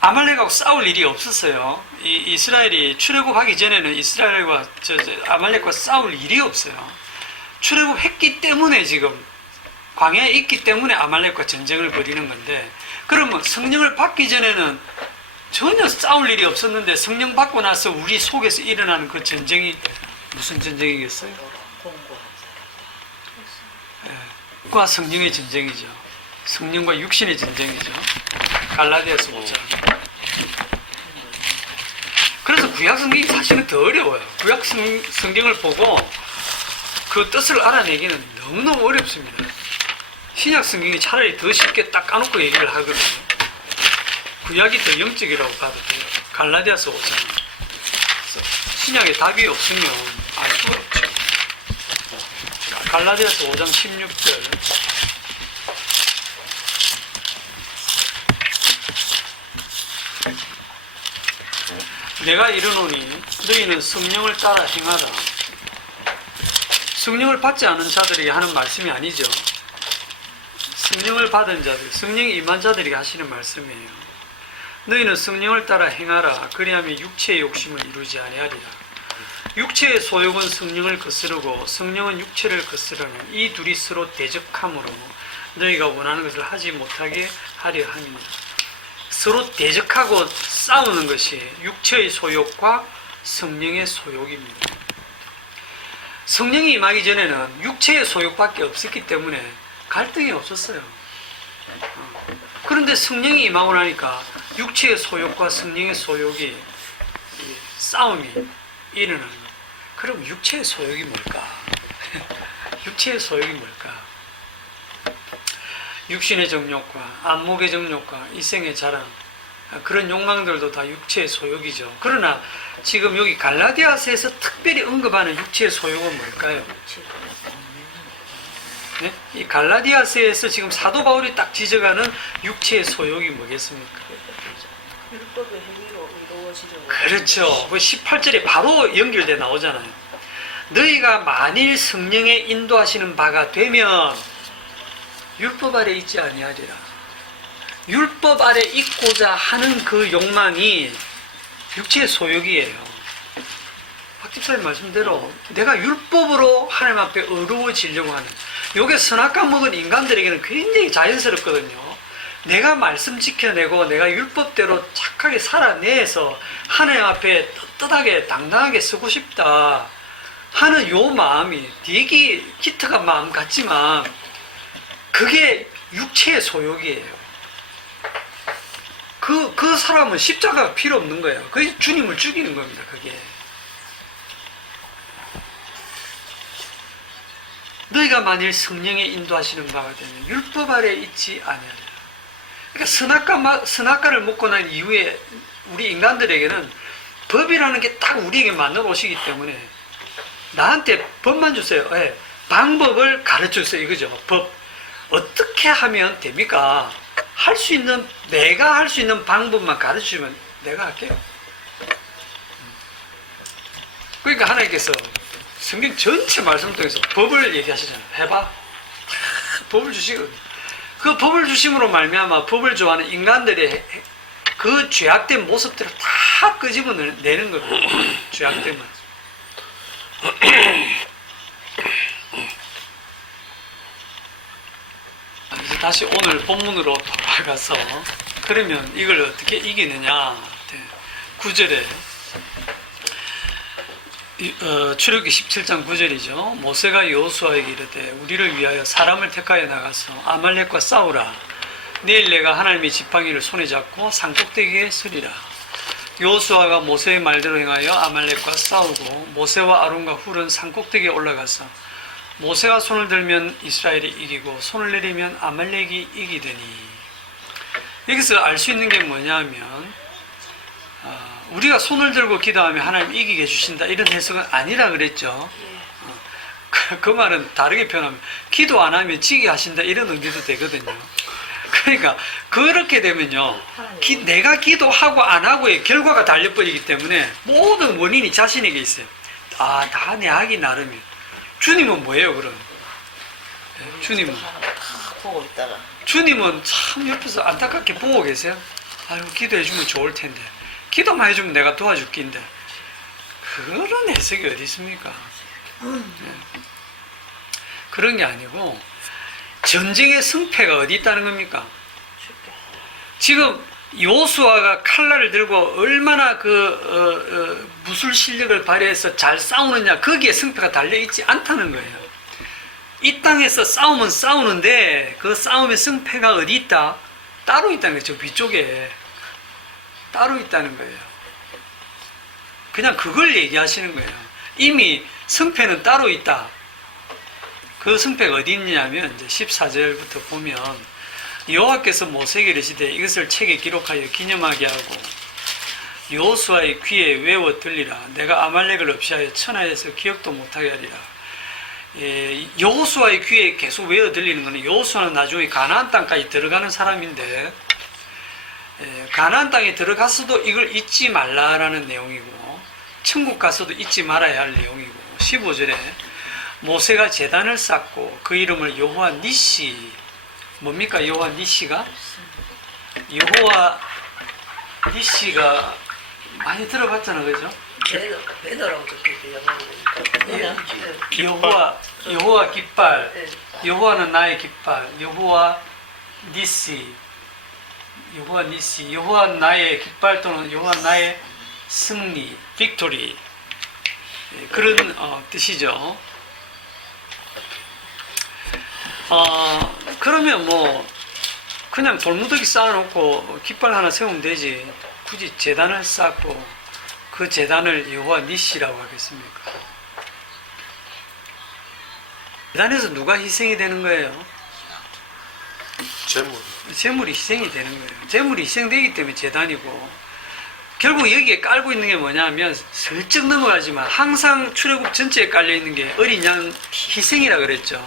아말렉하고 싸울 일이 없었어요. 이스라엘이 출애굽하기 전에는 이스라엘과 아말렉과 싸울 일이 없어요. 출애굽했기 때문에 지금 광야에 있기 때문에 아말렉과 전쟁을 벌이는 건데, 그러면 성령을 받기 전에는 전혀 싸울 일이 없었는데 성령 받고 나서 우리 속에서 일어나는 그 전쟁이 무슨 전쟁이겠어요? 공고한 사람. 과 성령의 전쟁이죠. 성령과 육신의 전쟁이죠. 갈라디아서 5장. 그래서 구약 성경이 사실은 더 어려워요. 구약 성경을 보고 그 뜻을 알아내기는 너무너무 어렵습니다. 신약 성경이 차라리 더 쉽게 딱 까놓고 얘기를 하거든요. 구약이 더 영적이라고 봐도 돼요. 갈라디아서 5장. 신약에 답이 없으면 알 수가 없죠. 갈라디아서 5장 16절. 내가 이르노니 너희는 성령을 따라 행하라. 성령을 받지 않은 자들이 하는 말씀이 아니죠. 성령을 받은 자들, 성령이 임한 자들이 하시는 말씀이에요. 너희는 성령을 따라 행하라. 그리하면 육체의 욕심을 이루지 아니하리라. 육체의 소욕은 성령을 거스르고 성령은 육체를 거스르는 이 둘이 서로 대적함으로 너희가 원하는 것을 하지 못하게 하려 함이니라. 서로 대적하고 싸우는 것이 육체의 소욕과 성령의 소욕입니다. 성령이 임하기 전에는 육체의 소욕밖에 없었기 때문에 갈등이 없었어요. 그런데 성령이 임하고 나니까 육체의 소욕과 성령의 소욕이 싸움이 일어나는 거예요. 그럼 육체의 소욕이 뭘까? 육체의 소욕이 뭘까? 육신의 정욕과 안목의 정욕과 이생의 자랑, 그런 욕망들도 다 육체의 소욕이죠. 그러나 지금 여기 갈라디아서에서 특별히 언급하는 육체의 소욕은 뭘까요? 네? 이 갈라디아서에서 지금 사도 바울이 딱 지적하는 육체의 소욕이 뭐겠습니까? 율법의 행위로 이루어지려고. 그렇죠. 그 18절에 바로 연결돼 나오잖아요. 너희가 만일 성령의 인도하시는 바가 되면 율법 아래 있지 아니하리라. 율법 아래 있고자 하는 그 욕망이 육체의 소욕이에요. 박 집사님 말씀대로 내가 율법으로 하나님 앞에 어려워지려고 하는, 요게 선악과 먹은 인간들에게는 굉장히 자연스럽거든요. 내가 말씀 지켜내고 내가 율법대로 착하게 살아내서 하나님 앞에 떳떳하게 당당하게 서고 싶다 하는 요 마음이 되게 기특한 마음 같지만 그게 육체의 소욕이에요. 그 사람은 십자가가 필요 없는 거예요. 그게 주님을 죽이는 겁니다. 그게. 너희가 만일 성령의 인도하시는 바가 되면 율법 아래 있지 아니하리라. 그러니까 선악과를 먹고 난 이후에 우리 인간들에게는 법이라는 게 딱 우리에게 만들어 오시기 때문에 나한테 법만 주세요. 예, 방법을 가르쳐 주세요. 이거죠. 법. 어떻게 하면 됩니까? 내가 할 수 있는 방법만 가르쳐 주면 내가 할게요. 그러니까 하나님께서 성경 전체 말씀 통해서 법을 얘기하시잖아요. 해봐. 법을 주시거든요. 그 법을 주심으로 말미암아 법을 좋아하는 인간들의 그 죄악된 모습들을 다 끄집어내는 거예요. 죄악된 모습. 이제 다시 오늘 본문으로 돌아가서 그러면 이걸 어떻게 이기느냐. 9절에 출애굽기 17장 9절이죠. 모세가 여호수아에게 이르되 우리를 위하여 사람을 택하여 나가서 아말렉과 싸우라. 내일 내가 하나님의 지팡이를 손에 잡고 산꼭대기에 서리라. 여호수아가 모세의 말대로 행하여 아말렉과 싸우고 모세와 아론과 훌은 산꼭대기에 올라가서 모세가 손을 들면 이스라엘이 이기고 손을 내리면 아말렉이 이기더니 여기서 알 수 있는 게 뭐냐면 우리가 손을 들고 기도하면 하나님 이기게 해주신다 이런 해석은 아니라 그랬죠. 그 말은 다르게 표현하면 기도 안 하면 지게 하신다 이런 의미도 되거든요. 그러니까 그렇게 되면요 내가 기도하고 안 하고의 결과가 달려버리기 때문에 모든 원인이 자신에게 있어요. 다 내 하기 나름이에요. 주님은 뭐예요 그럼? 주님은 보고 있다가 주님은 참 옆에서 안타깝게 보고 계세요. 아유 기도해주면 좋을 텐데 기도만 해주면 내가 도와줄 낀데 그런 해석이 어디 있습니까? 그런 게 아니고 전쟁의 승패가 어디 있다는 겁니까? 지금 여호수아가 칼날을 들고 얼마나 무술 실력을 발휘해서 잘 싸우느냐 거기에 승패가 달려있지 않다는 거예요. 이 땅에서 싸우면 싸우는데 그 싸움의 승패가 어디 있다? 따로 있다는 거죠. 위쪽에 따로 있다는 거예요. 그냥 그걸 얘기하시는 거예요. 이미 승패는 따로 있다. 그 승패가 어디 있냐면 이제 14절부터 보면 여호와께서 모세에게 이르시되 이것을 책에 기록하여 기념하게 하고 여호수아의 귀에 외워 들리라. 내가 아말렉을 없이하여 천하에서 기억도 못하게 하리라. 여호수아의 귀에 계속 외워 들리는 것은 여호수아는 나중에 가나안 땅까지 들어가는 사람인데 가나안 땅에 들어갔어도 이걸 잊지 말라라는 내용이고 천국 가서도 잊지 말아야 할 내용이고 15절에 모세가 제단을 쌓고 그 이름을 여호와 니시 뭡니까 여호와 니시가? 여호와 니시가 많이 들어봤잖아 그죠? 배너라고 적혀있어요. 여호와 깃발 여호와는 나의 깃발 여호와 니시 여호와 나의 깃발 또는 여호와 나의 승리 빅토리 그런 뜻이죠. 그러면 뭐 그냥 돌무더기 쌓아놓고 깃발 하나 세우면 되지 굳이 제단을 쌓고 그 제단을 여호와 니시라고 하겠습니까? 제단에서 누가 희생이 되는 거예요? 재물이 희생이 되는 거예요. 재물이 희생되기 때문에 제단이고 결국 여기에 깔고 있는 게 뭐냐면 슬쩍 넘어가지만 항상 출애굽 전체에 깔려있는 게 어린 양 희생이라 그랬죠.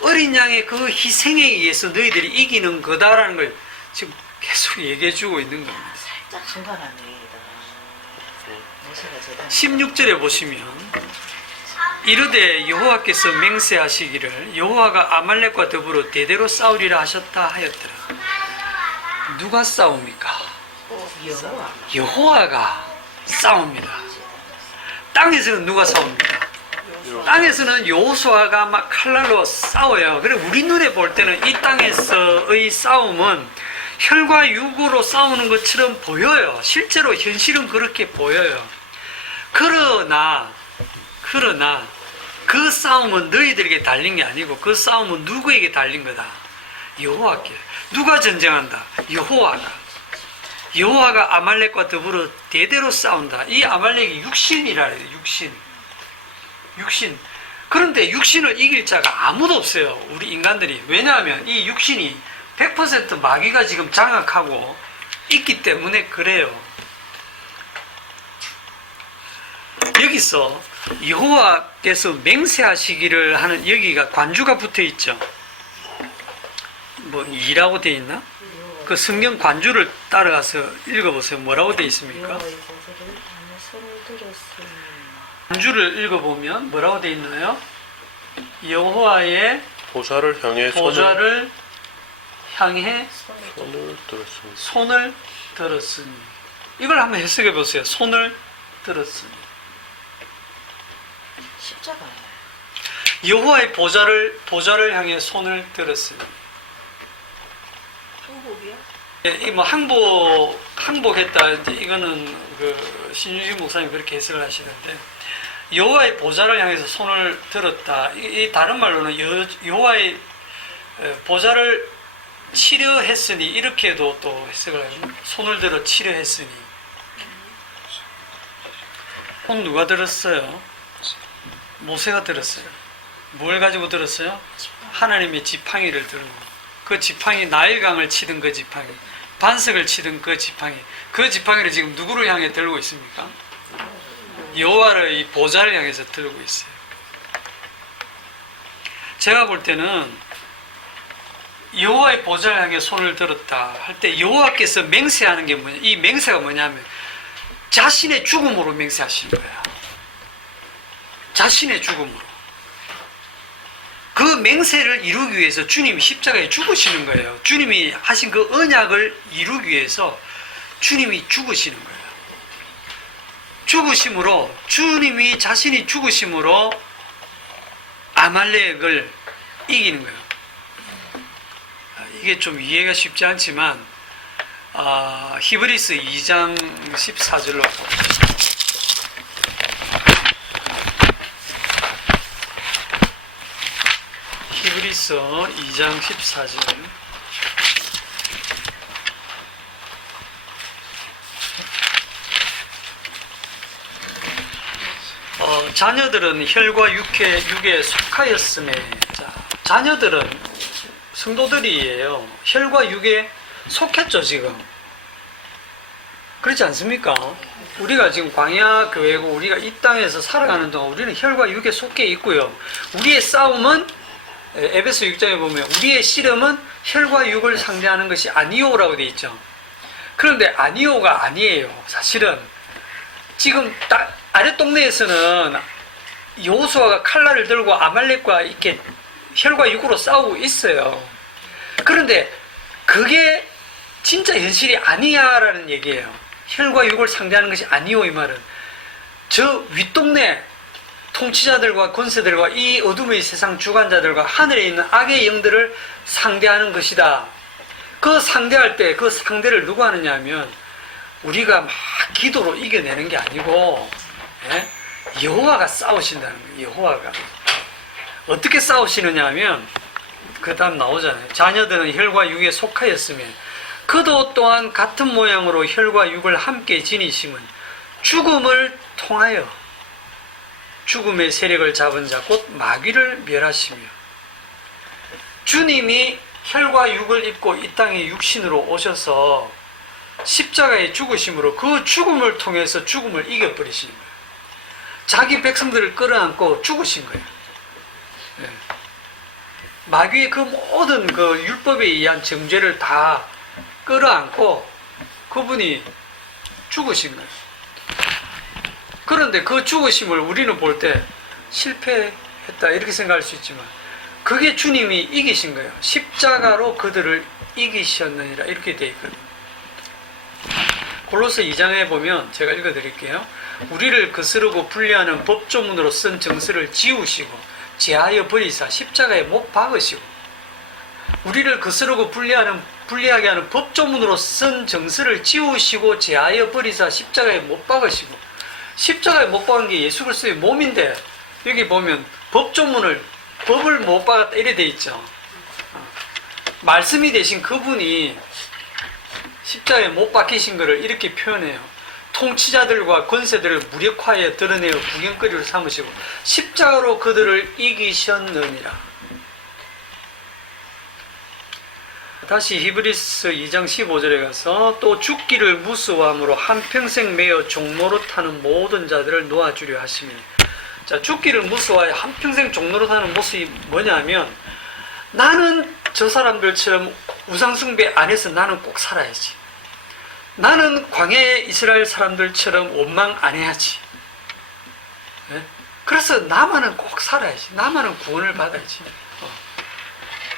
어린 양의 그 희생에 의해서 너희들이 이기는 거다라는 걸 지금 계속 얘기해 주고 있는 겁니다. 살짝 중간한 얘기다. 모세가 제단 16절에 보시면 이르되 여호와께서 맹세하시기를 여호와가 아말렉과 더불어 대대로 싸우리라 하셨다 하였더라. 누가 싸웁니까? 여호와 여호와가 싸웁니다. 땅에서는 누가 싸웁니까? 땅에서는 여호수아가 막 칼날로 싸워요. 그래 우리 눈에 볼 때는 이 땅에서의 싸움은 혈과 육으로 싸우는 것처럼 보여요. 실제로 현실은 그렇게 보여요. 그러나 그 싸움은 너희들에게 달린 게 아니고 그 싸움은 누구에게 달린 거다? 여호와께. 누가 전쟁한다? 여호와가 아말렉과 더불어 대대로 싸운다. 이 아말렉이 육신이라 해요. 육신. 그런데 육신을 이길 자가 아무도 없어요. 우리 인간들이. 왜냐하면 이 육신이 100% 마귀가 지금 장악하고 있기 때문에 그래요. 여기서 여호와께서 맹세하시기를 하는 여기가 관주가 붙어 있죠. 뭐 2라고 돼 있나? 그 성경 관주를 따라가서 읽어보세요. 뭐라고 돼 있습니까? 여호와의 보좌를 향해 손을 들었으니 관주를 읽어보면 뭐라고 돼 있나요? 여호와의 보좌를 향해 보좌를 향해 손을 들었습니다. 손을 들었으니. 이걸 한번 해석해 보세요. 손을 들었으니. 십자가예요. 여호와의 보좌를 향해 손을 들었으니. 한국이야? 예, 이뭐 항복했다. 이제 이거는 그 신유진 목사님 그렇게 해석을 하시던데, 여호와의 보좌를 향해서 손을 들었다. 이 다른 말로는 여호와의 보좌를 치려했으니, 이렇게도 또 해석을 하죠. 손을 들어 치려했으니. 손 누가 들었어요? 모세가 들었어요. 뭘 가지고 들었어요? 하나님의 지팡이를 들고. 그 지팡이, 나일강을 치던 그 지팡이, 반석을 치던 그 지팡이, 그 지팡이를 지금 누구를 향해 들고 있습니까? 여호와를, 이 보좌를 향해서 들고 있어요. 제가 볼 때는 여호와의 보좌를 향해 손을 들었다 할 때 여호와께서 맹세하는 게 뭐냐, 이 맹세가 뭐냐면 자신의 죽음으로 맹세하시는 거예요. 자신의 죽음으로. 그 맹세를 이루기 위해서 주님이 십자가에 죽으시는 거예요. 주님이 하신 그 언약을 이루기 위해서 주님이 죽으시는 거예요. 죽으심으로, 주님이 자신이 죽으심으로 아말렉을 이기는 거예요. 이게 좀 이해가 쉽지 않지만 히브리서 2장 14절로 히브리서 2장 14절. 자녀들은 혈과 육에 속하였음에. 자, 자녀들은 성도들이에요. 혈과 육에 속했죠, 지금. 그렇지 않습니까? 우리가 지금 광야 교회고 우리가 이 땅에서 살아가는 동안 우리는 혈과 육에 속해 있고요. 우리의 싸움은 에베소 6장에 보면 우리의 씨름은 혈과 육을 상대하는 것이 아니오라고 되어 있죠. 그런데 아니오가 아니에요. 사실은 지금 아랫 동네에서는 여호수아가 칼날을 들고 아말렉과 이렇게 혈과 육으로 싸우고 있어요. 그런데 그게 진짜 현실이 아니야라는 얘기예요. 혈과 육을 상대하는 것이 아니오, 이 말은. 저 윗동네 통치자들과 권세들과 이 어둠의 세상 주관자들과 하늘에 있는 악의 영들을 상대하는 것이다. 그 상대할 때 그 상대를 누구 하느냐 하면 우리가 막 기도로 이겨내는 게 아니고 여호와가 싸우신다는 거예요. 여호와가. 어떻게 싸우시느냐 하면 그 다음 나오잖아요. 자녀들은 혈과 육에 속하였으며 그도 또한 같은 모양으로 혈과 육을 함께 지니심은 죽음을 통하여 죽음의 세력을 잡은 자 곧 마귀를 멸하시며. 주님이 혈과 육을 입고 이 땅에 육신으로 오셔서 십자가에 죽으심으로 그 죽음을 통해서 죽음을 이겨버리시는 거예요. 자기 백성들을 끌어안고 죽으신 거예요. 네. 마귀의 그 모든 그 율법에 의한 정죄를 다 끌어안고 그분이 죽으신 거예요. 그런데 그 죽으심을 우리는 볼 때 실패했다 이렇게 생각할 수 있지만 그게 주님이 이기신 거예요. 십자가로 그들을 이기셨느니라 이렇게 되어 있거든요. 골로새 2장에 보면 제가 읽어드릴게요. 우리를 거스르고 분리하는 법조문으로 쓴 정서를 지우시고 제하여 버리사 십자가에 못 박으시고. 우리를 거스르고 분리하게 하는 법조문으로 쓴 정서를 지우시고 제하여 버리사 십자가에 못 박으시고. 십자가에 못 박은 게 예수 그리스도의 몸인데 여기 보면 법을 못 박았다 이래 돼 있죠. 말씀이 되신 그분이 십자가에 못 박히신 것을 이렇게 표현해요. 통치자들과 권세들을 무력화에 드러내어 구경거리로 삼으시고 십자가로 그들을 이기셨느니라. 다시 히브리서 2장 15절에 가서 또 죽기를 무서워함으로 한평생 매어 종로로 타는 모든 자들을 놓아주려 하시니. 자, 죽기를 무서워해 한평생 종로로 타는 모습이 뭐냐면 나는 저 사람들처럼 우상숭배 안에서 나는 꼭 살아야지. 나는 광야의 이스라엘 사람들처럼 원망 안 해야지. 네? 그래서 나만은 꼭 살아야지. 나만은 구원을 받아야지.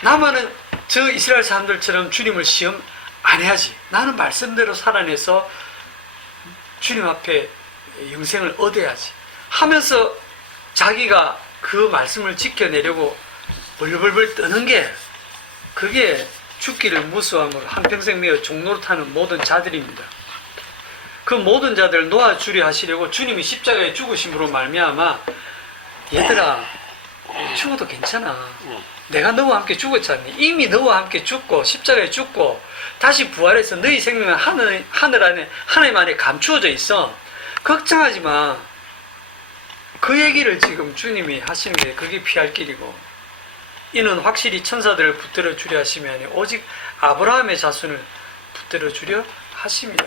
나만은 저 이스라엘 사람들처럼 주님을 시험 안 해야지. 나는 말씀대로 살아내서 주님 앞에 영생을 얻어야지 하면서 자기가 그 말씀을 지켜내려고 벌벌벌 떠는 게 그게 죽기를 무서워함으로 한평생 매어 종로로 타는 모든 자들입니다. 그 모든 자들을 놓아주려 하시려고 주님이 십자가에 죽으심으로 말미암아 얘들아 죽어도 괜찮아. 내가 너와 함께 죽었잖니. 이미 너와 함께 죽고 십자가에 죽고 다시 부활해서 너희 생명은 하늘 안에 하나님 안에 감추어져 있어. 걱정하지 마. 그 얘기를 지금 주님이 하시는 게 그게 피할 길이고 이는 확실히 천사들을 붙들어 주려 하심이 아니라 오직 아브라함의 자손을 붙들어 주려 하심이라.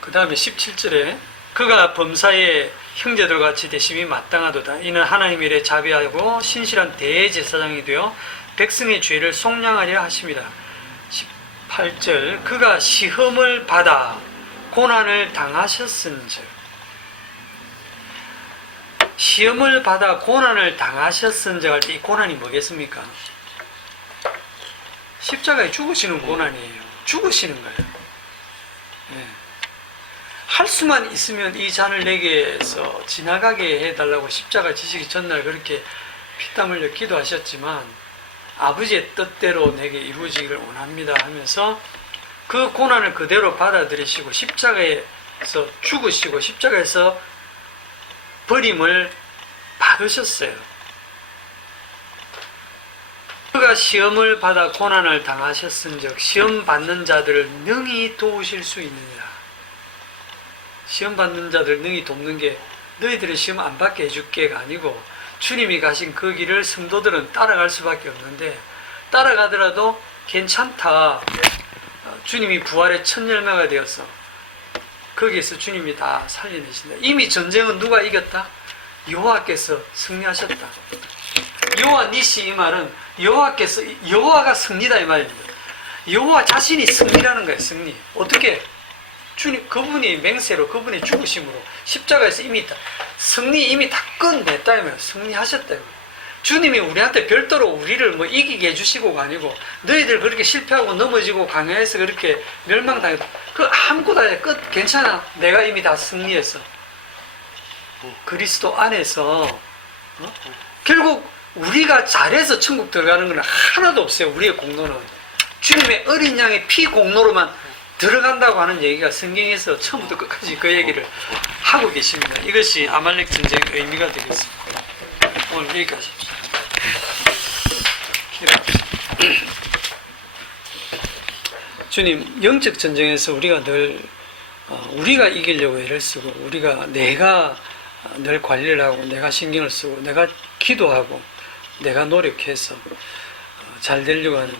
그 다음에 17절에 그가 범사에 형제들과 같이 되심이 마땅하도다. 이는 하나님의 일에 자비하고 신실한 대제사장이 되어 백성의 죄를 속량하려 하심이라. 18절 그가 시험을 받아 고난을 당하셨은즉. 시험을 받아 고난을 당하셨은즉 할 때 이 고난이 뭐겠습니까? 십자가에 죽으시는 고난이에요. 죽으시는 거예요. 네. 할 수만 있으면 이 잔을 내게서 지나가게 해달라고 십자가 지시기 전날 그렇게 피땀 흘려 기도하셨지만 아버지의 뜻대로 내게 이루어지기를 원합니다 하면서 그 고난을 그대로 받아들이시고 십자가에서 죽으시고 십자가에서 버림을 받으셨어요. 그가 시험을 받아 고난을 당하셨은즉 시험 받는 자들을 능히 도우실 수 있느니라. 시험 받는 자들 능히 돕는 게 너희들의 시험 안 받게 해줄게가 아니고 주님이 가신 그 길을 성도들은 따라갈 수밖에 없는데 따라가더라도 괜찮다. 주님이 부활의 첫 열매가 되어서 거기에서 주님이 다 살려내신다. 이미 전쟁은 누가 이겼다? 여호와께서 승리하셨다. 여호와 니시 이 말은 여호와가 승리다 이 말입니다. 여호와 자신이 승리라는 거예요. 승리. 어떻게? 주님 그분이 맹세로 그분이 죽으심으로 십자가에서 이미 승리 이미 다 끝냈다 이면 승리하셨다. 주님이 우리한테 별도로 우리를 뭐 이기게 해주시고가 아니고 너희들 그렇게 실패하고 넘어지고 강야에서 그렇게 멸망당했다. 그 아무것도 아니야. 끝 괜찮아. 내가 이미 다 승리했어. 그리스도 안에서 결국 우리가 잘해서 천국 들어가는 건 하나도 없어요. 우리의 공로는 주님의 어린 양의 피 공로로만 들어간다고 하는 얘기가 성경에서 처음부터 끝까지 그 얘기를 하고 계십니다. 이것이 아말렉 전쟁의 의미가 되겠습니다. 오늘 여기까지. 주님, 영적 전쟁에서 우리가 늘 우리가 이기려고 애를 쓰고 내가 늘 관리를 하고 내가 신경을 쓰고 내가 기도하고 내가 노력해서 잘 되려고 하는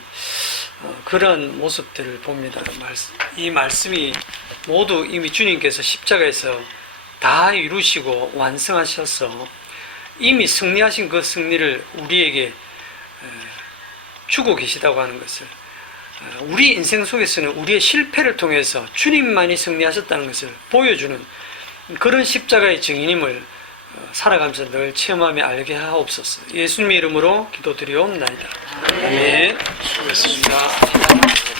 그런 모습들을 봅니다. 이 말씀이 모두 이미 주님께서 십자가에서 다 이루시고 완성하셔서 이미 승리하신 그 승리를 우리에게 주고 계시다고 하는 것을 우리 인생 속에서는 우리의 실패를 통해서 주님만이 승리하셨다는 것을 보여주는 그런 십자가의 증인임을 살아가면서 늘 체험하며 알게 하옵소서. 예수님의 이름으로 기도드리옵나이다. 아멘. 수고했습니다.